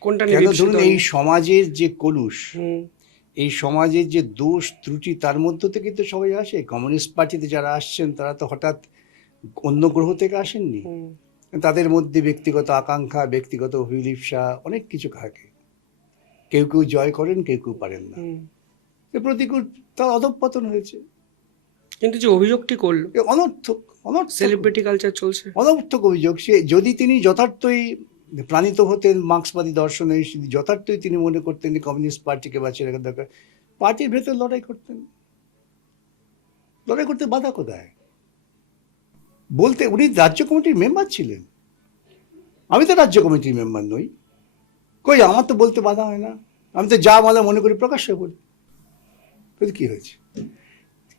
কোনটা কেন, নিয়ে ধরুন এই সমাজের যে কলুষ, হুম এই সমাজের যে দোষ ত্রুটি, তার মধ্য থেকে তো সবাই আসে। কমিউনিস্ট পার্টিতে যারা আসছেন তারা তো হঠাৎ অন্য গ্রহ থেকে আসেননি। তাদের মধ্যে ব্যক্তিগত আকাঙ্ক্ষা, ব্যক্তিগত অভিলিপ্সা, অনেক কিছু থাকে। কেউ কেউ জয় করেন, কেউ কেউ পারেন না। প্রতিকূল, তার অধঃপতন হয়েছে। কিন্তু যে অভিযোগটি করলো, অনর্থক, সেলিব্রিটি কালচার চলছে, অনর্থক অভিযোগ। সে যদি তিনি যথার্থই প্রাণিত হতেন মার্ক্সবাদী দর্শনে, যথার্থই তিনি মনে করতেন যে কমিউনিস্ট পার্টিকে বাঁচিয়ে রাখা দরকার, পার্টির ভেতর লড়াই করতেন। লড়াই করতে বাধা কোথায়? বলতে, উনি রাজ্য কমিটির মেম্বার ছিলেন, আমি তো রাজ্য কমিটির মেম্বার নই। কই, আমার তো বলতে বাধা হয় না। আমি তো যা মালা মনে করি প্রকাশ্যে বলি। কি হয়েছে?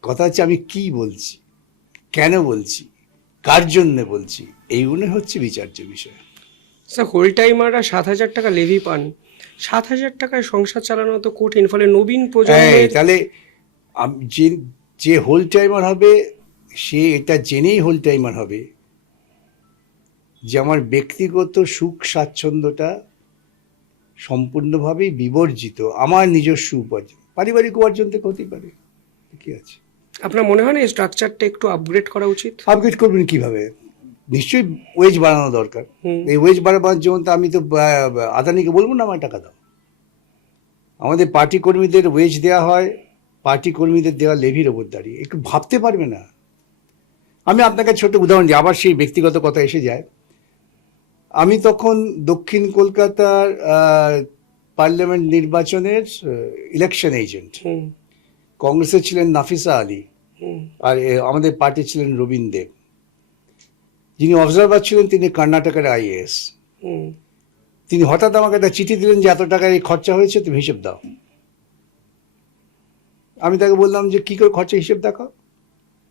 কথা হচ্ছে আমি কি বলছি, কেন বলছি, কার জন্য বলছি, এইগুলো হচ্ছে বিচার্য বিষয়। স্যার, হোল টাইমাররা 7,000 টাকা লেভি পান। 7,000 টাকায় সংসার চালানো তো কঠিন। ফলে নবীন প্রজন্মের, তাহলে যে হোল টাইমার হবে সে এটা জেনেই হোল টাইমার হবে যে আমার ব্যক্তিগত সুখ স্বাচ্ছন্দ্যটা সম্পূর্ণভাবেই বিবর্জিত, আমার নিজস্ব উপার্জন, পারিবারিক উপার্জন থেকে হতেই পারে। কি আছে? আপনার মনে হয় না এই স্ট্রাকচারটা একটু আপগ্রেড করা উচিত? আপগ্রেড করবেন কিভাবে? নিশ্চয়ই ওয়েজ বাড়ানো দরকার। এই ওয়েজ বাড়াবার জন্য তো আমি তো আদানিকে বলবো না আমার টাকা দাও। আমাদের পার্টি কর্মীদের ওয়েজ দেওয়া হয় পার্টি কর্মীদের দেওয়া লেভির ওপর দাঁড়িয়ে। একটু ভাবতে পারবে না? আমি আপনাকে ছোট উদাহরণ দিই, আবার সেই ব্যক্তিগত কথা এসে যায়। আমি তখন দক্ষিণ কলকাতার পার্লামেন্ট নির্বাচনের ইলেকশন এজেন্ট। কংগ্রেসের ছিলেন নাফিসা আলী, আর আমাদের পার্টি ছিলেন রবীন দেব। যিনি অবজারভার ছিলেন তিনি কর্ণাটকের আইএএস। তিনি হঠাৎ আমাকে একটা চিঠি দিলেন যে এত টাকা এই খরচা হয়েছে, তুমি হিসেব দাও। আমি তাকে বললাম যে কি করে খরচা, হিসেব দেখাও।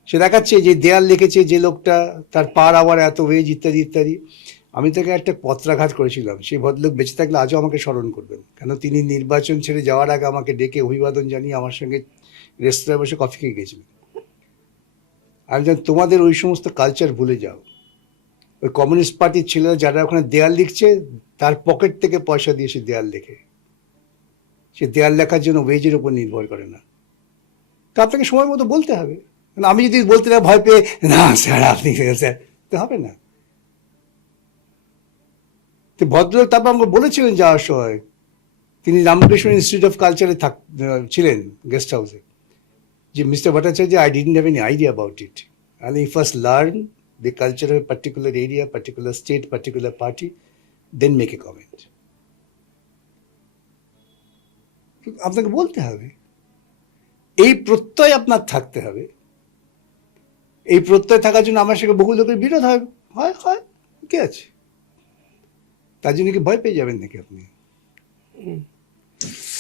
সে দেখাচ্ছে যে দেয়াল লিখেছে যে লোকটা, তার পার আওয়ার এত ওয়েজ, ইত্যাদি ইত্যাদি। আমি তাকে একটা পত্রাঘাত করেছিলাম, সেই ভদ্রলোক বেঁচে থাকলে আজও আমাকে স্মরণ করবেন, কেন তিনি নির্বাচন ছেড়ে যাওয়ার আগে আমাকে ডেকে অভিবাদন জানিয়ে আমার সঙ্গে রেস্তোরাঁয় বসে কফি খেয়ে গেছিলেন। আমি জানি তোমাদের ওই সমস্ত কালচার ভুলে যাও। ওই কমিউনিস্ট পার্টির ছেলেরা যারা ওখানে দেয়াল লিখছে, তার পকেট থেকে পয়সা দিয়ে সে দেয়াল লেখে। সে দেয়াল লেখার জন্য ওয়েজের উপর নির্ভর করে না। তা আপনাকে সময় মতো বলতে হবে। আমি যদি বলতে না ভয় পেয়ে, না স্যার আপনি স্যার, তো হবে না। তো ভদ্রলোক তারপর আমাকে বলেছিলেন যাওয়ার সময়, তিনি রামকৃষ্ণ ইনস্টিটিউট অফ কালচারে ছিলেন গেস্ট হাউসে, যে mister Bhattacharya, I didn't have any idea about it, and you first learn the culture of a particular area, particular state, particular party, then make a comment. আপনাকে বলতে হবে, এই প্রত্যয় আপনার থাকতে হবে। এই প্রত্যয় থাকার জন্য আমার সঙ্গে বহু লোকের বিরোধ হয়, হয় হয় কি আছে, তার জন্য কি ভয় পেয়ে যাবেন নাকি আপনি?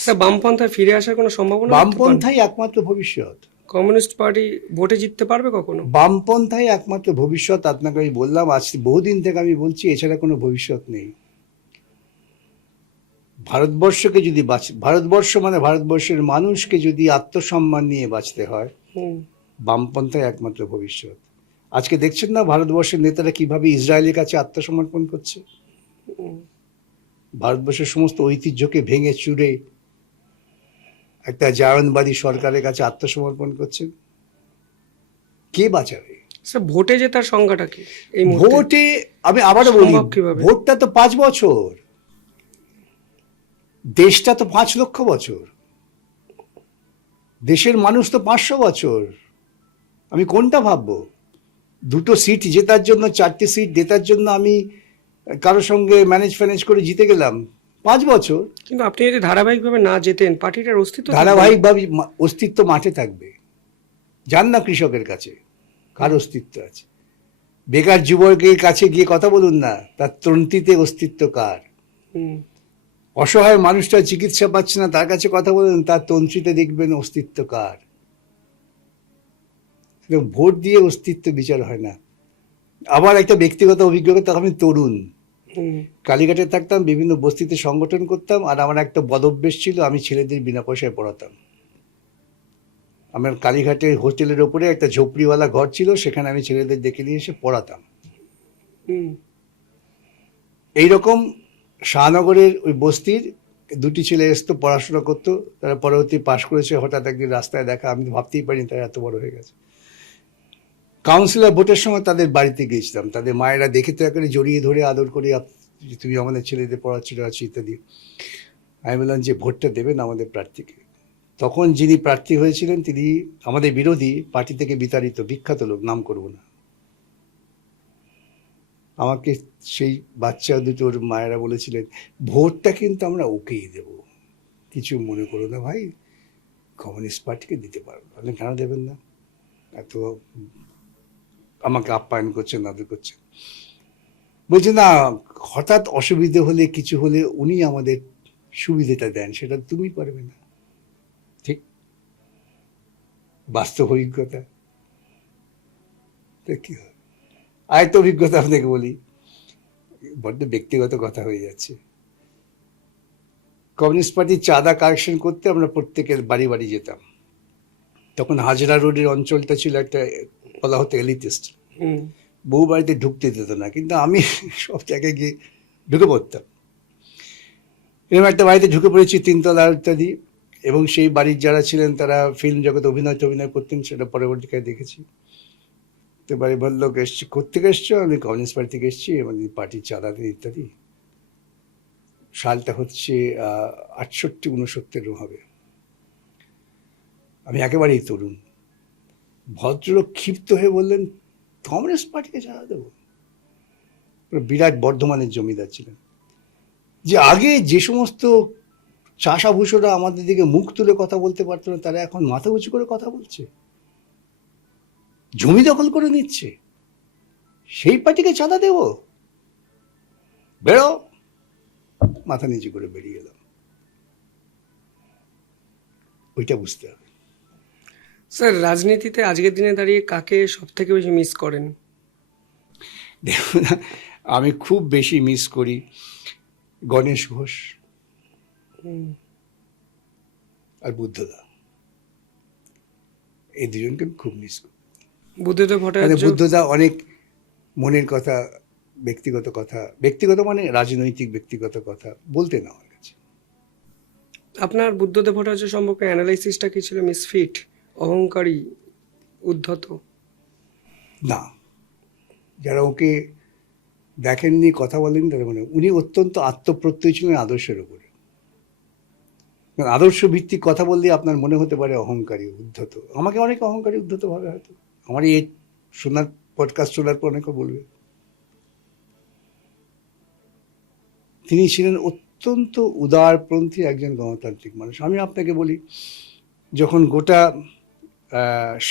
স্যার, বামপন্থায় ফিরে আসার কোনো সম্ভাবনা দেখতে পান? বামপন্থাই একমাত্র ভবিষ্যৎ। কমিউনিস্ট পার্টি ভোটে জিততে পারবে কখনো? বামপন্থাই একমাত্র ভবিষ্যৎ। আপনাকে আমি বললাম, আজ বহুদিন থেকে আমি বলছি, এছাড়া কোনো ভবিষ্যৎ নেই। ভারতবর্ষকে যদি ভারতবর্ষ মানে ভারতবর্ষের মানুষকে যদি আত্মসম্মান নিয়ে বাঁচতে হয়, বামপন্থাই একমাত্র ভবিষ্যৎ। আজকে দেখছেন না ভারতবর্ষের নেতারা কিভাবে ইসরায়েলের কাছে আত্মসমর্পণ করছে, ভারতবর্ষের সমস্ত ঐতিহ্যকে ভেঙে চুরে একটা জায়নবাদী সরকারের কাছে আত্মসমর্পণ করছেন। কে বাঁচাবে? স্যার, ভোটে জেতার সংখ্যাটা কি এই মুহূর্তে? ভোটে আমি আবারও বলি, সম্ভব কিভাবে? ভোটটা তো 5 বছর, দেশটা তো 5 লক্ষ বছর, দেশের মানুষ তো 500 বছর। আমি কোনটা ভাববো? 2টো সিট জেতার জন্য, 4টে সিট জেতার জন্য আমি কারোর সঙ্গে ম্যানেজ করে জিতে গেলাম 5 বছর। কিন্তু আপনি যদি ধারাবাহিকভাবে না জেতেন, পার্টিটার অস্তিত্ব থাকবে না। ধারাবাহিকভাবে অস্তিত্ব মাঠে থাকবে। যান না কৃষকের কাছে, কার অস্তিত্ব আছে? বেকার যুবকের কাছে গিয়ে কথা বলুন না, তার তন্ত্রীতে অস্তিত্ব কার? অসহায় মানুষটা চিকিৎসা পাচ্ছে না, তার কাছে কথা বলুন, তার তন্ত্রীতে দেখবেন অস্তিত্ব কার। ভোট দিয়ে অস্তিত্ব বিচার হয় না। আবার একটা ব্যক্তিগত অভিজ্ঞতা, আমি তরুণ, কালীঘাটে থাকতাম, বিভিন্ন বস্তিতে সংগঠন করতাম, আর আমার একটা বদভ্যাস ছিল, আমি ছেলেদের বিনা পয়সায় পড়াতাম। আমার কালীঘাটের হোটেলের ওপরে একটা ঝোপড়িওয়ালা ঘর ছিল, সেখানে আমি ছেলেদের ডেকে নিয়ে এসে পড়াতাম। এইরকম শাহনগরের ওই বস্তির 2টি ছেলে এসতো, পড়াশোনা করতো, তারা পরবর্তী পাশ করেছে। হঠাৎ একদিন রাস্তায় দেখা, আমি ভাবতেই পারিনি তারা এত বড় হয়ে গেছে। কাউন্সিলর ভোটের সময় তাদের বাড়িতে গিয়েছিলাম, তাদের মায়েরা দেখে তো একেবারে জড়িয়ে ধরে আদর করে, তুমি আমাদের ছেলেদের পড়াচ্ছিল আছে ইত্যাদি। আমি বললাম যে ভোটটা দেবেন আমাদের প্রার্থীকে। তখন যিনি প্রার্থী হয়েছিলেন তিনি আমাদের বিরোধী পার্টি থেকে বিতাড়িত বিখ্যাত লোক, নাম করব না। আমাকে সেই বাচ্চা দুটোর মায়েরা বলেছিলেন, ভোটটা কিন্তু আমরা ওকেই দেব, কিছু মনে করো না ভাই, কমিউনিস্ট পার্টিকে দিতে পারবো। আপনি কেন দেবেন না? এত আমাকে আপ্যায়ন করছেন, আদর করছেন। বলছে না, হঠাৎ অসুবিধে হলে, কিছু হলে উনি আমাদের সুবিধেটা দেন, সেটা তুমি পারবে না। ঠিক বাস্তব অভিজ্ঞতা। কি হয়? আরেকটা অভিজ্ঞতা আপনাকে বলি, বড্ড ব্যক্তিগত কথা হয়ে যাচ্ছে। কমিউনিস্ট পার্টির চাঁদা কালেকশন করতে আমরা প্রত্যেকের বাড়ি বাড়ি যেতাম। তখন হাজরা রোডের অঞ্চলটা ছিল একটা, বলা হতো এলিটিস্ট, বহু বাড়িতে ঢুকতে দিত না, কিন্তু আমি সব জায়গায় গিয়ে ঢুকে পড়তাম। এরকম একটা বাড়িতে ঢুকে পড়েছি, 3তলা ইত্যাদি, এবং সেই বাড়ির যারা ছিলেন তারা ফিল্ম জগতে অভিনয় করতেন, সেটা পরবর্তীকালে দেখেছি। তো বাড়ি লোক এসছি, কোথেকে এসছো? আমি কমিউনিস্ট পার্টি থেকে এসছি, আমাদের পার্টির চাঁদা দিন ইত্যাদি। সালটা হচ্ছে 68-69 হবে। আমি একেবারেই তরুণ। ভদ্রলোক ক্ষিপ্ত হয়ে বললেন, কমিউনিস্ট পার্টিকে চাঁদা দেবো? বিরাট বর্ধমানের জমিদার ছিলেন, যে আগে যে সমস্ত চাষাভূষরা আমাদের দিকে মুখ তুলে কথা বলতে পারতো না, তারা এখন মাথা উঁচু করে কথা বলছে, জমি দখল করে নিচ্ছে। সেই পার্টিকে চাঁদা দেব? বেরো। মাথা নিচু করে বেরিয়ে এলাম। ওইটা বুঝতে হবে। স্যার, রাজনীতিতে আজকের দিনে দাঁড়িয়ে কাকে সব থেকে বেশি মিস করেন? দেখুন, আমি খুব বেশি মিস করি গণেশ ঘোষ আর বুদ্ধদা, এই দুজনকে আমি খুব মিস করি। বুদ্ধদেব মানে ভট্টাচার্য, বুদ্ধদা অনেক মনের কথা, ব্যক্তিগত মানে রাজনৈতিক ব্যক্তিগত কথা বলতেন আমার কাছে। আপনার বুদ্ধদেব ভট্টাচার্য সম্পর্কে অ্যানালাইসিসটা কি ছিল? মিসফিট, অহংকারী, উদ্ধত? না, যারা ওকে দেখেননি, কথা বলেন, তারা মানে উনি অত্যন্ত আত্মপ্রত্যয়ী ছিলেন আদর্শের উপরে। আদর্শ ভিত্তিক কথা বললে আপনার মনে হতে পারে অহংকারী, উদ্ধত। আমাকে অনেকে অহংকারী, উদ্ধত ভাবে হয়তো আমার এই শোনার পডকাস্ট শোনার পর অনেকে বলবে। তিনি ছিলেন অত্যন্ত উদারপন্থী একজন গণতান্ত্রিক মানুষ। আমি আপনাকে বলি, যখন গোটা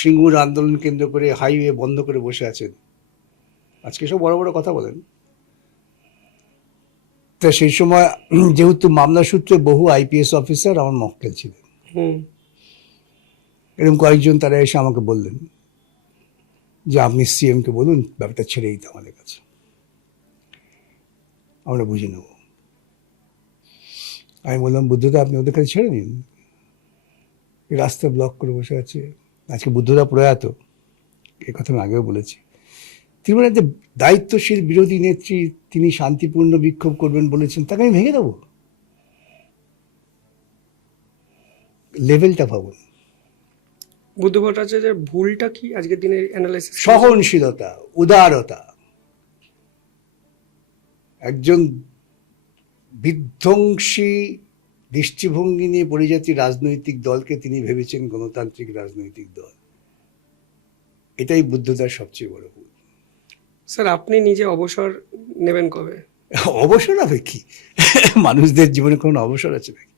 সিঙ্গুর আন্দোলন কেন্দ্র করে হাইওয়ে বন্ধ করে বসে আছেন, আজকে সব বড় বড় কথা বলেন, তা সেই সময় যেহেতু মামলা সূত্রে বহু আইপিএস অফিসার আমার মক্কেল ছিলেন, এরকম কয়েকজন তারা এসে আমাকে বললেন যে আপনি সিএমকে বলুন ব্যাপারটা ছেড়ে দিতে আমাদের কাছে, আমরা বুঝে নেব। আমি বললাম, বুদ্ধদা আপনি ওদের কাছে ছেড়ে দিন, রাস্তা ব্লক করে বসে আছে। আজকে বুদ্ধদা প্রয়াত, এ কথা আমি আগেও বলেছি। তিনি বলেন যে দায়িত্বশীল বিরোধী নেত্রী, তিনি শান্তিপূর্ণ বিক্ষোভ করবেন বলেছেন, তাকে আমি ভেঙে দেবো? লেভেলটা ভাবুন। বুদ্ধ ভট্টাচার্যের ভুলটা কি আজকের দিনের অ্যানালাইসিস? সহনশীলতা, উদারতা। একজন বিধ্বংসী দৃষ্টিভঙ্গি নিয়ে পরিজাতি রাজনৈতিক দলকে তিনি ভেবেছেন গণতান্ত্রিক রাজনৈতিক দল। এটাই বুদ্ধদার সবচেয়ে বড় ভুল। স্যার, আপনি নিজে অবসর নেবেন কবে? অবসর হবে কি? মানুষদের জীবনে কোনো অবসর আছে নাকি?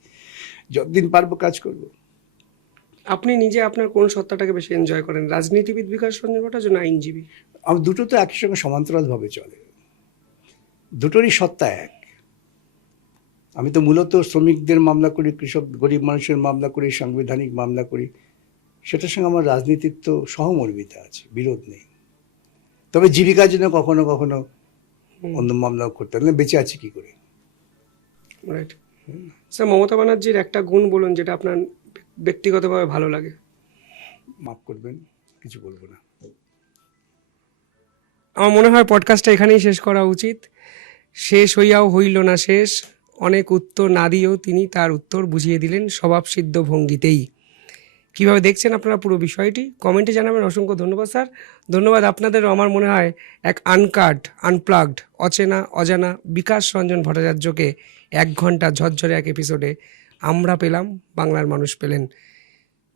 যতদিন পারবো কাজ করব। আপনি নিজে আপনার কোন সত্তাটাকে বেশি এনজয় করেন? রাজনীতিবিদ বিকাশ রঞ্জন ভট্টাচার্য না আইনজীবী? আমার দুটো তো একই সঙ্গে সমান্তরালভাবে চলে, দুটোরই সত্তা এক। আমি তো মূলত শ্রমিকদের মামলা করি, কৃষক গরিব মানুষের মামলা করি, সাংবিধানিক মামলা করি। সেটার সঙ্গে আমার রাজনীতির তো সহমর্মিতা আছে, বিরোধ নেই। তবে জীবিকার জন্য কখনো কখনো অন্য মামলাও করতে হলে বেঁচে আছি কি করে। রাইট। স্যার, মমতা ব্যানার্জির একটা গুণ বলুন যেটা আপনার ব্যক্তিগতভাবে ভালো লাগে। মাফ করবেন, কিছু বলবো না। আমার মনে হয় পডকাস্টটা এখানেই শেষ করা উচিত। শেষ হইয়াও হইল না শেষ, অনেক উত্তর না দিয়েও তিনি তার উত্তর বুঝিয়ে দিলেন স্বভাবসিদ্ধ ভঙ্গিতেই। কীভাবে দেখছেন আপনারা পুরো বিষয়টি কমেন্টে জানাবেন। অসংখ্য ধন্যবাদ স্যার। ধন্যবাদ আপনাদেরও। আমার মনে হয় এক আনকাট, আনপ্লাগড, অচেনা অজানা বিকাশ রঞ্জন ভট্টাচার্যকে 1 ঘন্টা ঝরঝরে এক এপিসোডে আমরা পেলাম, বাংলার মানুষ পেলেন।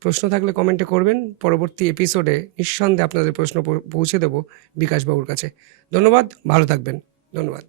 প্রশ্ন থাকলে কমেন্টে করবেন, পরবর্তী এপিসোডে নিঃসন্দেহে আপনাদের প্রশ্ন পৌঁছে দেব বিকাশবাবুর কাছে। ধন্যবাদ, ভালো থাকবেন। ধন্যবাদ।